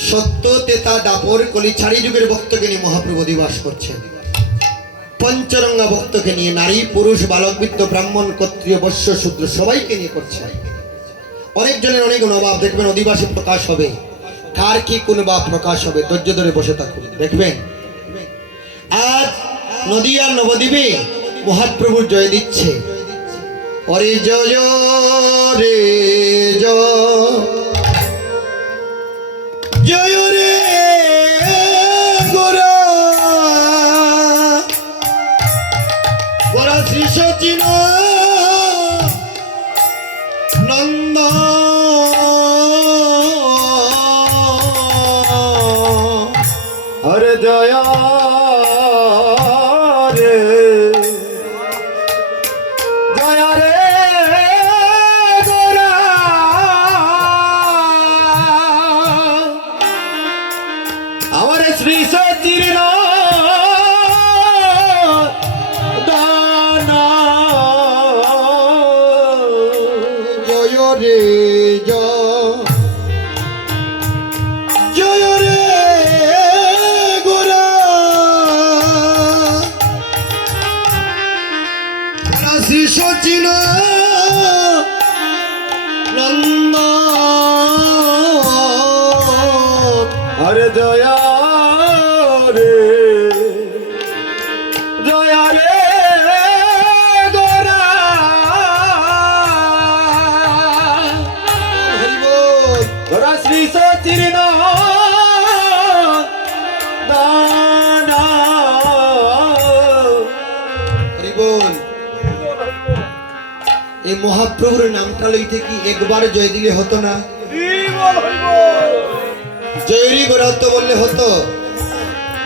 সত্য তেতা দাপর কলি চারি যুগের ভক্তকে নিয়ে মহাপ্রভু অধিবাস করছেন। পঞ্চরঙ্গা ভক্তকে নিয়ে নারী পুরুষ বালক বৃদ্ধ ব্রাহ্মণ ক্ষত্রিয় বৈশ্য শূদ্র সবাইকে নিয়ে করছেন। অনেকজনের অনেক নবাব দেখবেন অধিবাসে প্রকাশ হবে। কার কি কোন ভাব প্রকাশ হবে? ধৈর্য ধরে বসে থাকুন, দেখবেন আজ নদিয়া নবদ্বীপে মহাপ্রভুর জয় দিচ্ছে। অরে জয় রে জয়, জয় রে গোরা, গোরা শ্রী সচিন নন্দ হরে জয় রে জয় রে গোরা, আমার শ্রী সচির দানা। জয় রে জয়, জয় রে গোরা, শ্রী সচিন নন্দ। হরে জয় রে জয় রে গোরা, হরি বল। গোরা শ্রী সচির দানা। হরি বল। এই মহাপ্রভুর নামটা লইতে কি একবার জয় দিলে হতো না? জয়রি গোরা তো বললে হতো,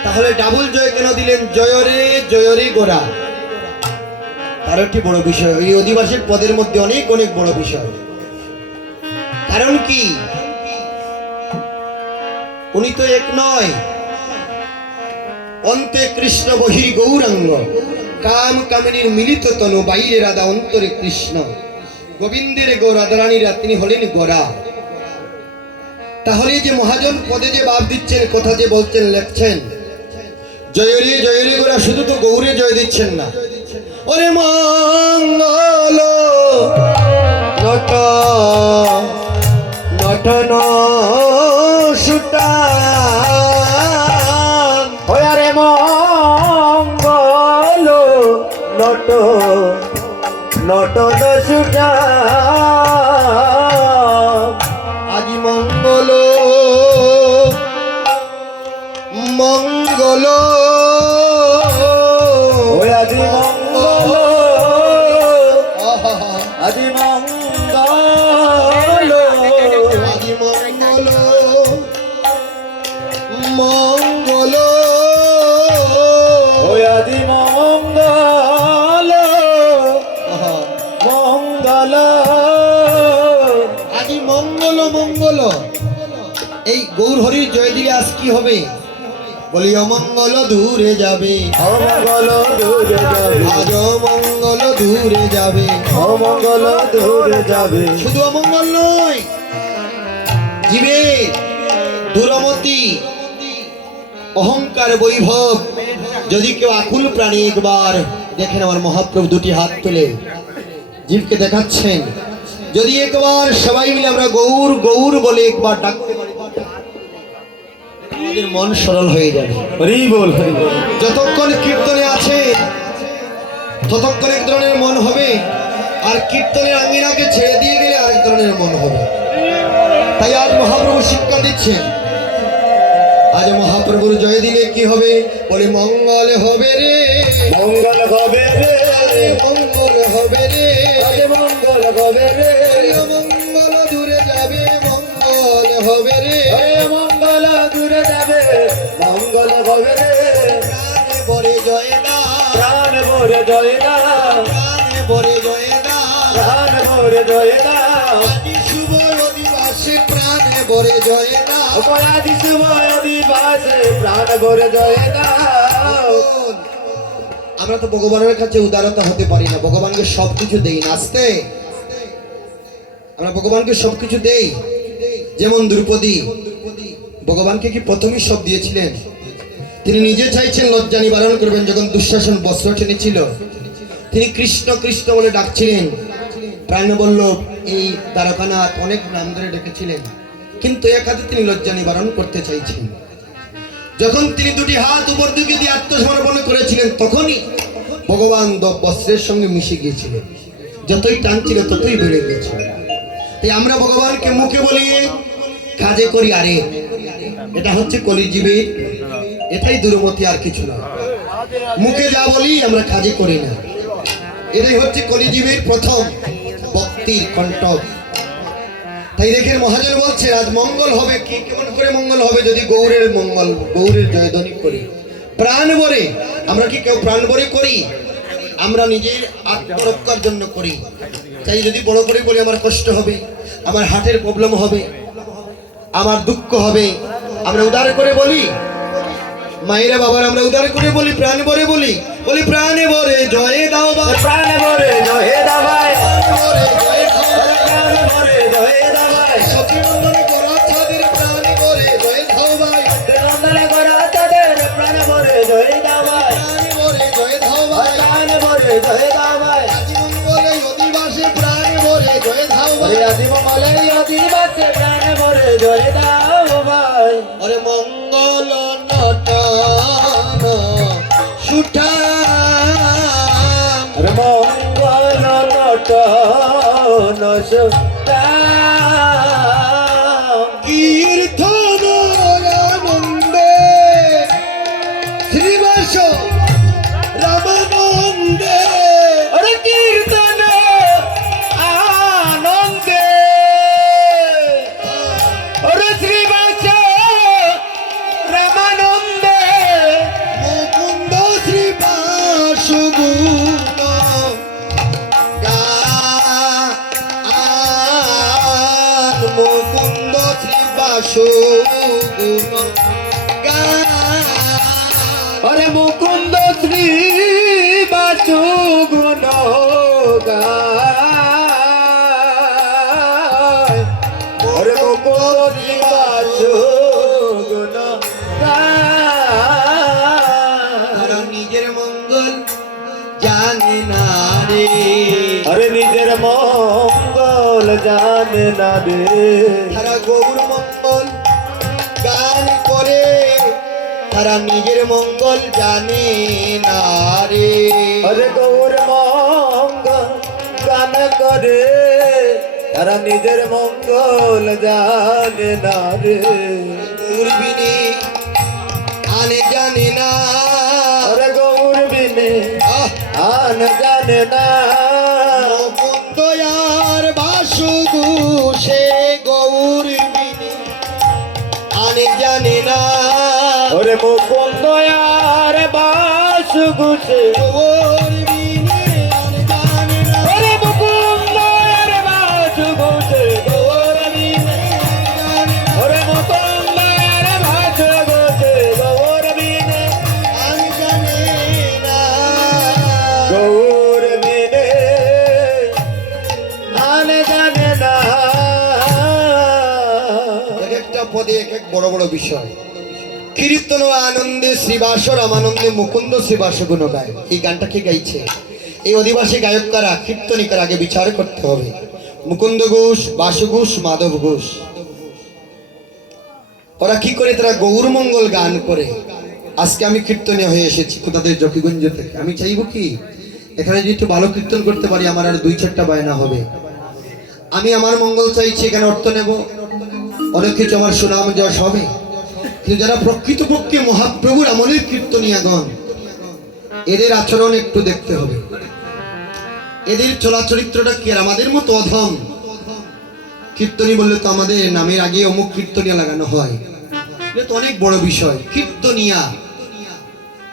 তাহলে ডাবল জয় কেন দিলেন? জয় রে গোরা। তার একটি বড় বিষয়, এই অধিবাসীর পদের মধ্যে অনেক অনেক বড় বিষয়। কারণ কি? উনি তো এক নয়, অন্তে কৃষ্ণ বহির গৌরাঙ্গ, কাম কামিনীর মিলিত তনু, বাইরে রাধা অন্তরে কৃষ্ণ, গোবিন্দের গো রাধারানীরা তিনি হলেন গোরা। তাহলে যে মহাজন পদে যে ভাব দিচ্ছেন, কথা যে বলছেন, লেখছেন জয় রে গোরা, শুধু তো গৌরে জয় দিচ্ছেন না। ওরে মঙ্গল নট নটন সুতা, ওরে মঙ্গল নট নটন সুজা। আজি মঙ্গল মঙ্গল, ওই আজি মঙ্গল, আজি মঙ্গল মঙ্গল আজি মঙ্গল মঙ্গল। এই গৌর হরির জয় দিলে আজ কি হবে? বলি অমঙ্গল দূরে যাবে, অমঙ্গল দূরে যাবে, আজ অমঙ্গল দূরে যাবে। অমঙ্গল দূরে যাবে। শুধু অমঙ্গল নয়, জীবের দুরমতি অহংকার বৈভব যদি কেউ আকুল প্রাণী একবার দেখেন, আমার মহাপ্রভু দুটি হাত তুলে জীবকে দেখাচ্ছেন, যদি একবার সবাই মিলে আমরা গৌর গৌর বলে একবার ডাকতে পারি, আমাদের মন সরল হয়ে যাবে। হরি বল, হরি বল। যতক্ষণ কীর্তনে আছে ততক্ষণ এক ধরনের মন হবে, আর কীর্তনের আঙ্গিনাকে ছেড়ে দিয়ে গেলে আরেক ধরনের মন হবে। তাই আজ মহাপ্রভু শিক্ষা দিচ্ছেন, আজ মহাপ্রভুর জয় দিলে কি হবে? বলে মঙ্গল হবে রে, মঙ্গল হবে রে, মঙ্গল হবে রে, আজ মঙ্গল হবে রে, মঙ্গল দূরে যাবে, মঙ্গল হবে রে, মঙ্গল দূরে যাবে, মঙ্গল হবে রে। প্রাণে বরে জয় দা, প্রাণ ভরে জয় দাও, প্রাণে বরে জয় দা, প্রাণ ভরে জয় দাও, আজি শুভ অধিবাসে প্রাণে বরে জয় দা। অপরাধী সময় দিবাসে প্রাণ ভরে জয় দাও। আমরা তো ভগবানের কাছে উদারতা হতে পারি না, ভগবানকে সবকিছু দেই না। আস্তে আমরা ভগবানকে সবকিছু দেই। যেমন দ্রৌপদী ভগবানকে কি প্রথমেই সব দিয়েছিলেন? তিনি নিজে চাইছেন লজ্জা নিবারণ করবেন। যখন দুঃশাসন বস্ত্র টেনেছিল, তিনি কৃষ্ণ কৃষ্ণ বলে ডাকছিলেন। প্রাণবল্লভ এই দ্বারকানাথ অনেক নাম ধরে ডেকেছিলেন, কিন্তু এক হাতে তিনি লজ্জা নিবারণ করতে চাইছেন। যখন তিনি দুটি হাত উপর দিকে দিয়ে আত্মসমর্পণ করেছিলেন, তখনই ভগবান বস্ত্রের সঙ্গে মিশে গিয়েছিলেন। যতই টানছিল ততই বেড়ে গিয়েছিল। তাই আমরা ভগবানকে মুখে বলি, কাজে করি আরে। এটা হচ্ছে কলিজীবে, এটাই দুর্মতি, আর কিছু না। মুখে যা বলি আমরা কাজে করি না, এটাই হচ্ছে কলিজীবের প্রথম ভক্তির কণ্ঠক। তাই দেখেন মহাজন বলছে আজ মঙ্গল হবে। কি কেমন করে মঙ্গল হবে? যদি গৌরের মঙ্গল, গৌরের জয়ধ্বনি করি প্রাণ ভরে। আমরা কি কেউ প্রাণ ভরে করি? আমরা নিজের আত্মরক্ষার জন্য করি। তাই যদি বড় করে বলি আমার কষ্ট হবে, আমার হার্টের প্রবলেম হবে, আমার দুঃখ হবে, আমরা উদার করে বলি। মায়েরা বাবার আমরা উদার করে বলি, প্রাণ ভরে বলি, বলি প্রাণে ভরে জয় দাও বা, প্রাণ ভরে জয় দাবায়, ভরে জয় দাও বা। প্রাণ ভরে জয় দাবায়, সচিবন্দনে করা তাদের প্রাণ ভরে জয় দাও ভাই, নন্দন করা তাদের প্রাণ ভরে জয় দাবায়, প্রাণ ভরে জয় দাও ভাই। প্রাণ ভরে জয় দাবায়, আজীবঙ্গলে অধিবাসে প্রাণ ভরে জয় দাও ভাই। আদিম মলে অধিবাসে প্রাণ ভরে জয় দাবায়। ওরে মঙ্গল নটন সুঠাম, মঙ্গল নটন সুঠাম, কীর্তন আনন্দে শ্রীবাস রামানন্দে, ওরে কীর্তন আনন্দে, ওরে শ্রীবাস রামানন্দে, মুকুন্দ শ্রীবাস গুণ গান, মুকুন্দ শ্রীবাস গুণ গান। ওরে মুকুন্দ শ্রী বাসু গুণ গায়, ওরে মুকুন্দ শ্রী বাসু গুণ গায়। তারা নিজের মঙ্গল জানে না রে, আরে নিজের মঙ্গল জানে না রে, তারা গৌর মঙ্গল গান করে, তারা নিজের মঙ্গল জানে না রে। আরে গৌর মঙ্গল গান করে, তারা নিজের মঙ্গল জানে না রে। দূরবীনে আনে জানে না, আরে গৌর বিনে আহ, আন জানে না, মুকুন্দ আর বাসুগু সে গৌর বিনে আনে জানে না, ওরে মুকুন্দ আর বাস গুছে, গৌর বিনে আনে জানে না, ওরে মুকুন্দ পদে এক এক বড় বড় বিষয়। কীর্তন আনন্দে শ্রীবাস রামানন্দে মুকুন্দ শ্রীবাস গুণ গায়। এই গানটা কে গাইছে? এই অধিবাসী গায়ক কারা, কীর্তনিকার আগে বিচার করতে হবে। মুকুন্দ ঘোষ, বাসু ঘোষ, মাধব ঘোষ। ওরা কি করে? তারা গৌর মঙ্গল গান করে। আজকে আমি কীর্তনীয় হয়ে এসেছি কোথাদের জকিগঞ্জ থেকে। আমি চাইবো কি এখানে যদি একটু ভালো কীর্তন করতে পারি, আমার আর 2-4টা বায়না হবে। আমি আমার মঙ্গল চাইছি, এখানে অর্থ নেব, অনেক কিছু আমার সুনাম যশ হবে। কিন্তু যারা প্রকৃতপক্ষে মহাপ্রভুর আমলের কীর্তনীয়াগণ, এদের আচরণ একটু দেখতে হবে। এদের চলাচরিত্রটা কি? আর আমাদের মতো অধম কীর্তনী বললে তো আমাদের নামের আগে অমুক কীর্তনিয়া লাগানো হয়। এটা তো অনেক বড় বিষয়। কীর্তনিয়া,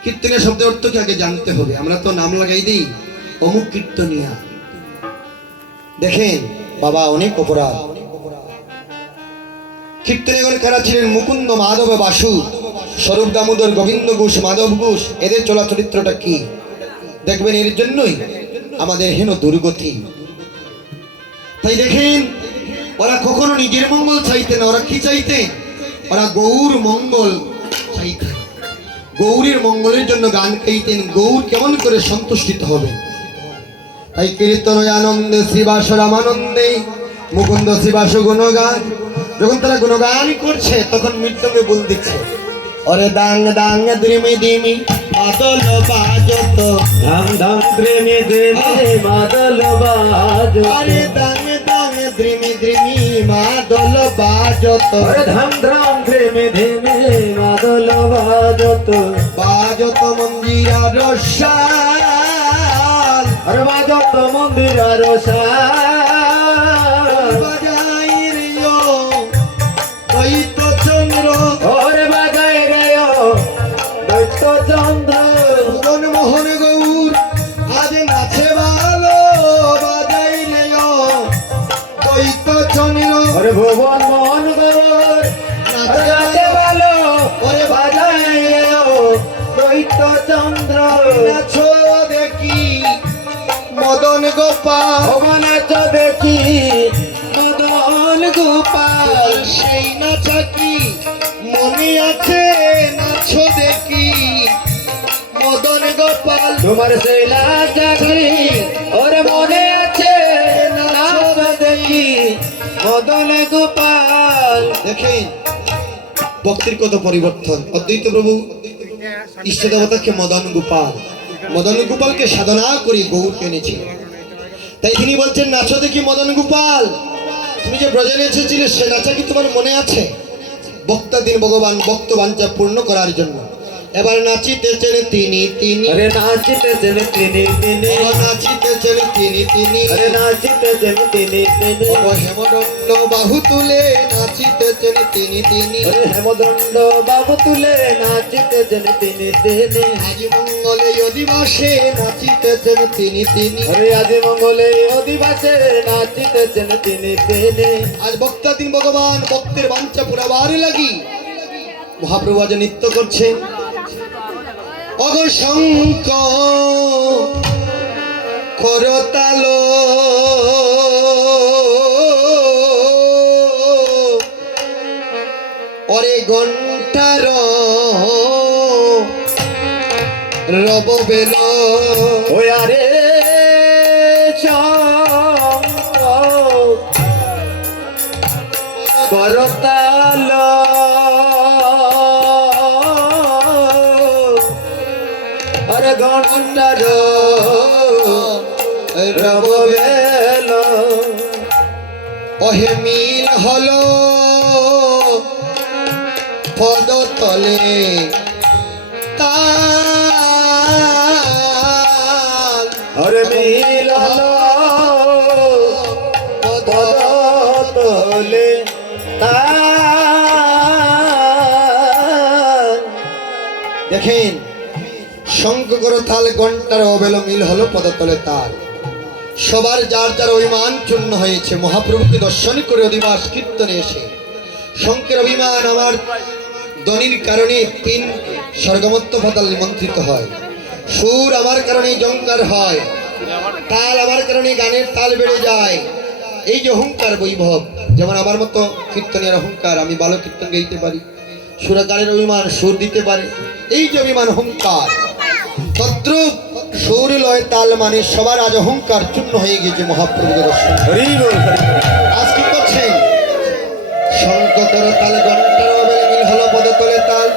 কীর্তনিয়া শব্দের অর্থ কি আগে জানতে হবে। আমরা তো নাম লাগাই দিই অমুক কীর্তনিয়া। দেখেন বাবা, অনেক অপরাধ। কীর্তনীয়গণ কারা ছিলেন? মুকুন্দ, মাধব, বাসু, স্বরূপ দামোদর, গোবিন্দ ঘোষ, মাধব ঘোষ। এদের চলাচরিত্রটা কি দেখবেন। এর জন্যই আমাদের হেন দুর্গতি। তাই দেখেন, ওরা কখনো নিজের মঙ্গল চাইতেন না। ওরা কি চাইতেন? ওরা গৌর মঙ্গল চাইতেন। গৌরের মঙ্গলের জন্য গান গাইতেন। গৌর কেমন করে সন্তুষ্টিত হবে। তাই কীর্তন আনন্দে শ্রীবাস রামানন্দে মুকুন্দ শ্রীবাস গুণগান। যখন তারা গুণগান করছে তখন মৃত্যুকে বল দিচ্ছে, অরে দাং দাং দ্রিমি দিমি মাদল বাজত, ধাম ধাম প্রেমে দেবে মাদল বাজ। আরে দাং দাং দ্রিমি দ্রিমি মাদল বাজত, আরে ধাম ধাম প্রেমে দেবে মাদল বাজত। বাজত মন্দিরা রসাল, আরে বাজত মন্দির রসাল। বাজাই রিও দৈত চন্দ্র, ওরে বাজাই রে দৈত্য চন্দ্র। মদন মোহন গৌর আজ নাচে ভালো, বাজাই রিও দৈত চন্দ্র। ওরে ভুবন মোহন গৌর নাচে ভালো, ওরে বাজাই রে দৈত্য চন্দ্র। নাচো দেখি মদন গোপাল, নাচ দেখি মদন গোপাল। সেই নাচা কি মনে আছে? নাচো দেখি মদন গোপাল। তোমার সেই লাচারি ওরে মনে আছে, নাচ দেখি মদন গোপাল। দেখেন ভক্তির কত পরিবর্তন। অদ্বৈত প্রভু ইষ্ট দেবতাকে মদন গোপাল, মদন গোপালকে সাধনা করি গৌরকে এনেছি। তাই তিনি বলছেন, নাচো দেখি মদন গোপাল। তুমি যে ব্রজে এসেছিলে সে নাচা কি তোমার মনে আছে? বক্তা দিন ভগবান ভক্ত বাঞ্ছা পূর্ণ করার জন্য এবার নাচিতেছেন তিনি তিনি, আরে নাচিতেছেন তিনি তিনি, ও নাচিতেছেন তিনি তিনি, আরে নাচিতেছেন তিনি তিনি। ও হেমদণ্ড বাহু তুলে নাচিতেছেন তিনি তিনি, আরে হেমদণ্ড বাবু তুলে নাচিতেছেন তিনি তিনি। আজ মঙ্গলে অধিবাসে নাচিতেছেন তিনি তিনি। আরে আজ মঙ্গলে অধিবাসে নাচিতেছেন তিনি তিনি। আজ বক্তা দিন ভগবান ভক্তের বাঞ্ছা পুরাবার লাগি মহাপ্রভু আজ নৃত্য করছে। অগ শঙ্ক করতাল, অরে ঘণ্টার রব বেল, ওই আরে করতাল, আরে ঘন্টার রব বেল। অহে মিল হলো পদ তলে তাল, আরে মিল হলো পদ তলে তাল। দেখেন শঙ্খ করো তাল ঘন্টার অবেল মিল হলো পদতলে তাল। সবার যার যার অভিমান চূর্ণ হয়েছে। মহাপ্রভুকে দর্শন করে অধিবাস কীর্তনে এসে শঙ্কের অভিমান আমার ধ্বনির কারণে 3 স্বর্গমত্ত পাতাল নিমন্ত্রিত হয়। সুর আমার কারণে জঙ্কার হয়, তাল আমার কারণে গানের তাল বেড়ে যায়। এই যে অহংকার বৈভব, যেমন আমার মতো কীর্তনের অহংকার, আমি ভালো কীর্তন গাইতে পারি, সুরাকারের অভিমান, সুর দিতে পারে, এই যে অভিমান অহংকার, তদ্রূপ সুর লয় তাল মানে সবার আজ অহংকার চূর্ণ হয়ে গেছে মহাপ্রভুকে দর্শন। আজ কি করছেন? শঙ্খ কর তাল ঘন্টার অবেলে মিল হলো পদ তোলে তাল,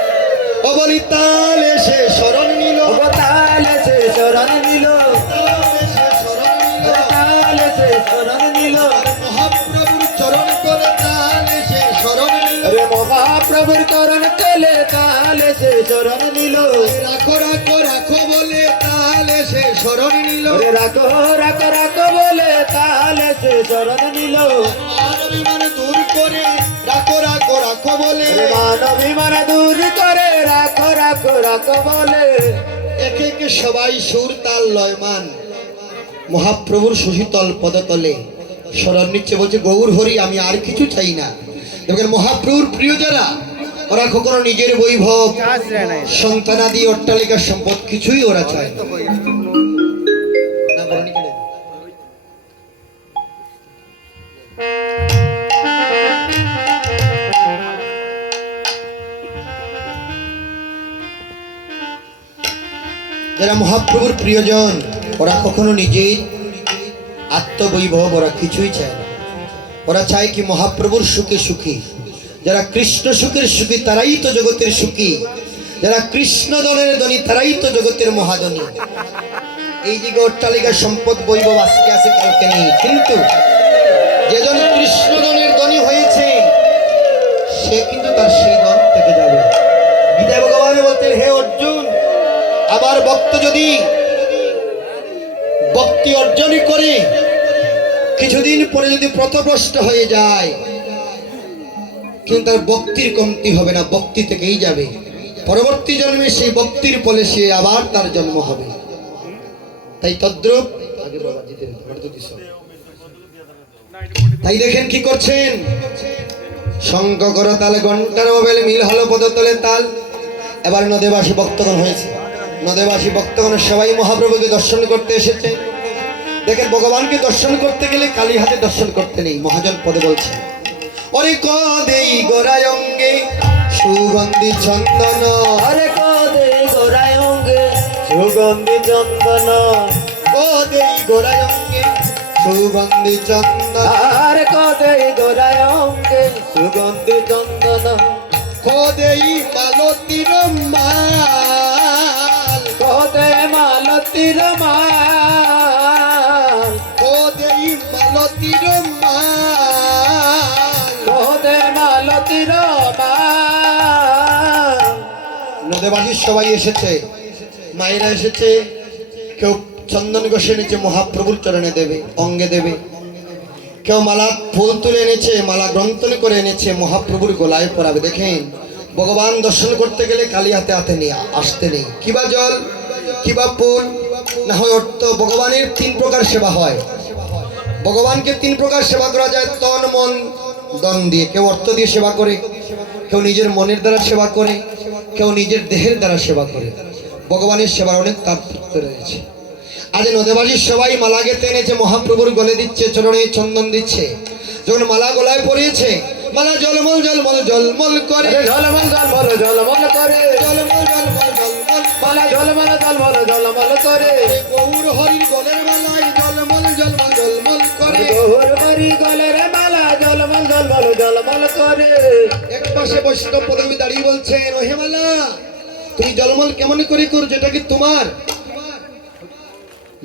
অবলি তাল এসে শরণ নিল, তাল এসে শরণ নিল, তাল এসে শরণ নিল, মহাপ্রভুর চরণ করে তাল এসে শরণ নিল, রে মহাপ্রভুর চরণ তলে তাল এসে শরণ নিল, রাখো রাখো রাখো বলে তাল এসে শরণ নিল, রে রাখো রাখো রাখো বলে তাল এসে শরণ নিল, মান অভিমান দূর করে রাখো রাখো রাখো বলে, রে মান অভিমান দূর করে রাখো রাখো রাখো বলে, একে একে সবাই সুর তাল লয় মান মহাপ্রভুর সুশীতল পদতলে শরণ নিচ্ছে, বলছে গৌর হরি আমি আর কিছু চাই না। দেখেন মহাপ্রভুর প্রিয় যারা, ওরা কখনো নিজের বৈভব, সন্তানাদি, অট্টালিকার সম্পদ কিছুই ওরা চায় না। যারা মহাপ্রভুর প্রিয়জন, ওরা কখনো নিজের আত্মবৈভব ওরা কিছুই চায় না। ওরা চায় কি মহাপ্রভুর সুখে সুখী। যারা কৃষ্ণ সুখের সুখী তারাই তো জগতের সুখী, যারা কৃষ্ণ দনের ধনী তারাই তো জগতের মহাধনী। এই দিকে অট্টালিকার সম্পদ বৈভব আজকে আছে কালকে নেই, কিন্তু যেজন কৃষ্ণ দনের ধনী হয়েছে সে কিন্তু তার সেই ধন থেকে যাবে। গীতায় ভগবান বলতেন, হে অর্জুন, আবার ভক্ত যদি ভক্তি অর্জনই করে কিছুদিন পরে যদি পথভ্রষ্ট হয়ে যায়, কিন্তু তার ভক্তির কমতি হবে না, ভক্তি থেকেই যাবে। পরবর্তী জন্মে সেই ভক্তির ফলে সে আবার তার জন্ম হবে। তাই তদ্রূপ তাই দেখেন কি করছেন, শঙ্খ কর তাল ঘন্টার মোবাইল মিল হলো পদতলে তাল। এবার নদেবাসী ভক্তগণ হয়েছে, নদেবাসী ভক্তগণের সবাই মহাপ্রভুকে দর্শন করতে এসেছে। দেখেন ভগবানকে দর্শন করতে গেলে কালী হাতে দর্শন করতে নেই, মহাজন পদে বলছে, ওরে কদেই গোরায় অঙ্গে সুগন্ধি চন্দন, আরে কদে গোরায় অঙ্গে সুগন্ধি চন্দন, কদেই গোরায় অঙ্গে সুগন্ধি চন্দন, আরে কদে গোরায় অঙ্গে সুগন্ধি চন্দন, কদেই মালতীর মাল, কদে মালতীর মাল, কদেই মালতীর মাল, কদে মালতীর মাল। নদেবাসীর সবাই এসেছে, মায়েরা এসেছে, কেউ চন্দন ঘষে এনেছে মহাপ্রভুর চরণে দেবে, অঙ্গে দেবে, কেউ মালা ফুল তুলে এনেছে, মালা গ্রন্থন করে এনেছে মহাপ্রভুর গলায় পরাবে। দেখেন ভগবান দর্শন করতে গেলে কালী হাতে হাতে নিয়ে আসতে নেই, কিবা জল কিবা ফুল না হয় অর্থ। ভগবানের তিন প্রকার সেবা হয়, ভগবানকে তিন প্রকার সেবা করা যায়, তন মন দন দিয়ে। কেউ অর্থ দিয়ে সেবা করে, কেউ নিজের মনের দ্বারা সেবা করে, কেউ নিজের দেহের দ্বারা সেবা করে। ভগবানের সেবার অনেক তাৎপর্য রয়েছে। আজ নদেবাসীর সবাই মালা গেঁথে এনেছে, মহাপ্রভুর গলে দিচ্ছে, চরণে চন্দন দিচ্ছে। যখন মালা গলায় পরিয়েছে, মালা জলমল জলমল জলমল করে, ঝলমল ঝলমল ঝলমল করে, জলমল জলমল জলমল মালা ঝলমল ঝলমল ঝলমল করে, গৌর হরির গলের মালায় জলমল জলমল জলমল করে। গৌর হরি গলের মালা ঝলমল ঝলমল ঝলমল করে। এক পাশে বৈষ্ণব পদবী দাঁড়িয়ে বলছেন, ও হে মালা, তুমি জলমল কেমন করে করছো, এটা কি তোমার?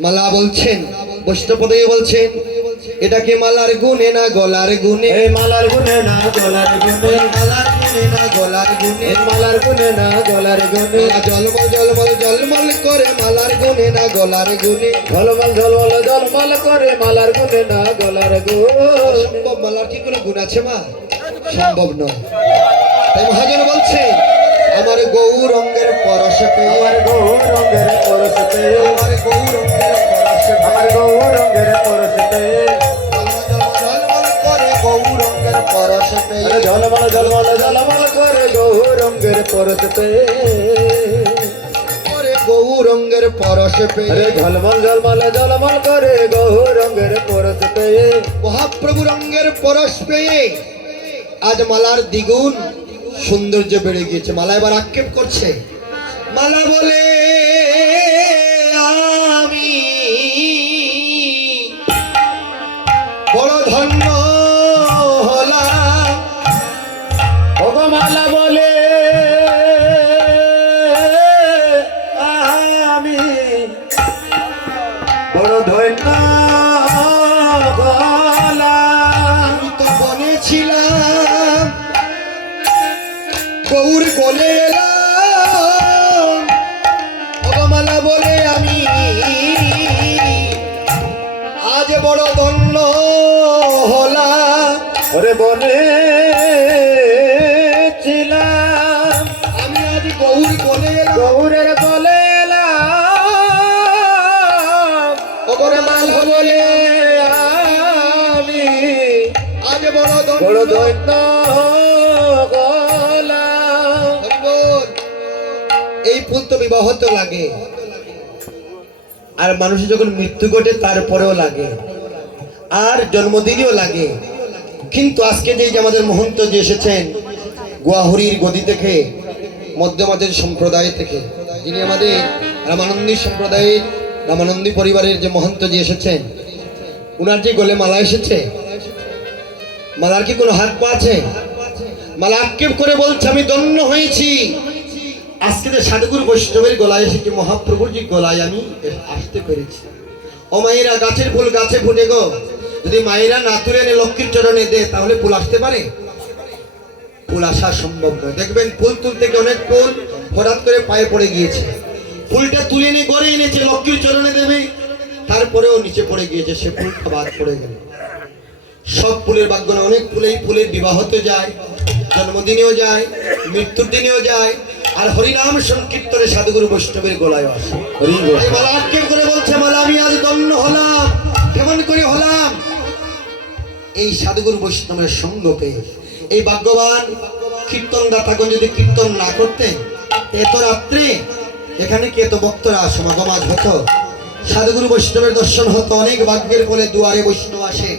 মালা বলছেন, বৈষ্ণব পদবী বলছেন, এটা কি মালার গুণে না গলার গুণে, এই মালার গুনে না গলার গুনে, মালার গুণে না গলার গুণে, এই মালার গুনে না গলার গুনে, মালা জলমল জলমল জলমল করে, মালার গুণে না গলার গুণে। ঝলমল ঝলমল ঝলমল করে, মালার গুনে না গলার গুনে। অসম্ভব, মালার কি কোনো গুণ আছে মা? সম্ভব নয়। তাই মহাজন বলছে, আমার গৌরঙ্গের পরশে পেয়ে, আমার গৌর রঙের পরশতে, আমার গৌরঙ্গের পরশে আমার গৌর রঙের পরশতে, ঝলমল করে গৌরঙ্গের পরশে পেয়ে, আরে ঝলমল ঝলমল ঝলমল করে গৌর রঙের পরশতে, করে গৌরঙ্গের পরশে আরে পেয়ে, ঝলমল ঝলমল ঝলমল করে গৌর রঙের পরশতে, পেয়ে মহাপ্রভু রঙ্গের পরশ পেয়ে আজ মালার দ্বিগুণ সৌন্দর্য বেড়ে গিয়েছে। মালা এবার আক্ষেপ করছে। মালা বলে আমি বড় ধন্য হলাম। ভগমালা বলে আমি বড় ধন্য হলাম। আমি তো বনেছিলাম গৌর কোলে এলাম। ভগমালা বলে আমি আজ বড় ধন্য হলাম। ওরে বনে ছিলাম আমি আজ গৌর কোলে এলাম। গৌরের বলে এলাম। ওরে মাল বলে আমি আজ বড় বড় ধন্য দৈন্য হলাম। ভগবান, এই ফুল তো বিবাহতে লাগে, আর মানুষের যখন মৃত্যু ঘটে তারপরেও লাগে, আর জন্মদিনেও লাগে। কিন্তু আজকে যে আমাদের মহন্ত যে এসেছেন গুয়াহরির গদি থেকে, মধ্যমাদের সম্প্রদায় থেকে, যিনি আমাদের রামানন্দী সম্প্রদায়ের রামানন্দী পরিবারের যে মহন্ত যে এসেছেন, উনার যে গলে মালা এসেছে, মালার কি কোনো হাত পা আছে? মালা আক্ষেপ করে বলছে আমি ধন্য হয়েছি। আজকে যে সাধুগুরু বৈষ্ণবের গলায় এসেছি, মহাপ্রভুর যে গলায় আমি আসতে পেরেছি। ও মায়েরা, গাছের ফুল গাছে ফুটে গো, যদি মায়েরা না তুলে এনে লক্ষ্মীর চরণে দে তাহলে ফুল আসতে পারে? ফুল আসা সম্ভব নয়। দেখবেন ফুল তুলতে গিয়ে অনেক ফুল হঠাৎ করে পায়ে পড়ে গিয়েছে, ফুলটা তুলে এনে গড়ে এনেছে লক্ষ্মীর চরণে দেবে, তারপরেও নিচে পড়ে গিয়েছে, সে ফুলটা বাদ পড়ে গেল। সব ফুলের ভাগ্য না, অনেক ফুলেই ফুলের বিবাহতে যায়, জন্মদিনেও যায়, মৃত্যুর দিনেও যায়, আর হরিনাম সংকীর্তনে সাধুগুরু বৈষ্ণবের গলায় আসে। এই মালা আক্ষেপ করে বলছে মালা আমি আজ ধন্য হলাম। কেমন করে হলাম? এই সাধুগুরু বৈষ্ণবের সঙ্গ পেয়ে। এই ভাগ্যবান কীর্তন দাতাগণ যদি কীর্তন না করতেন, এত রাত্রে এখানে কি এত ভক্তরা সমাগম হতো? সাধুগুরু বৈষ্ণবের দর্শন হতো। অনেক ভাগ্যের বলে দুয়ারে বৈষ্ণব আসে।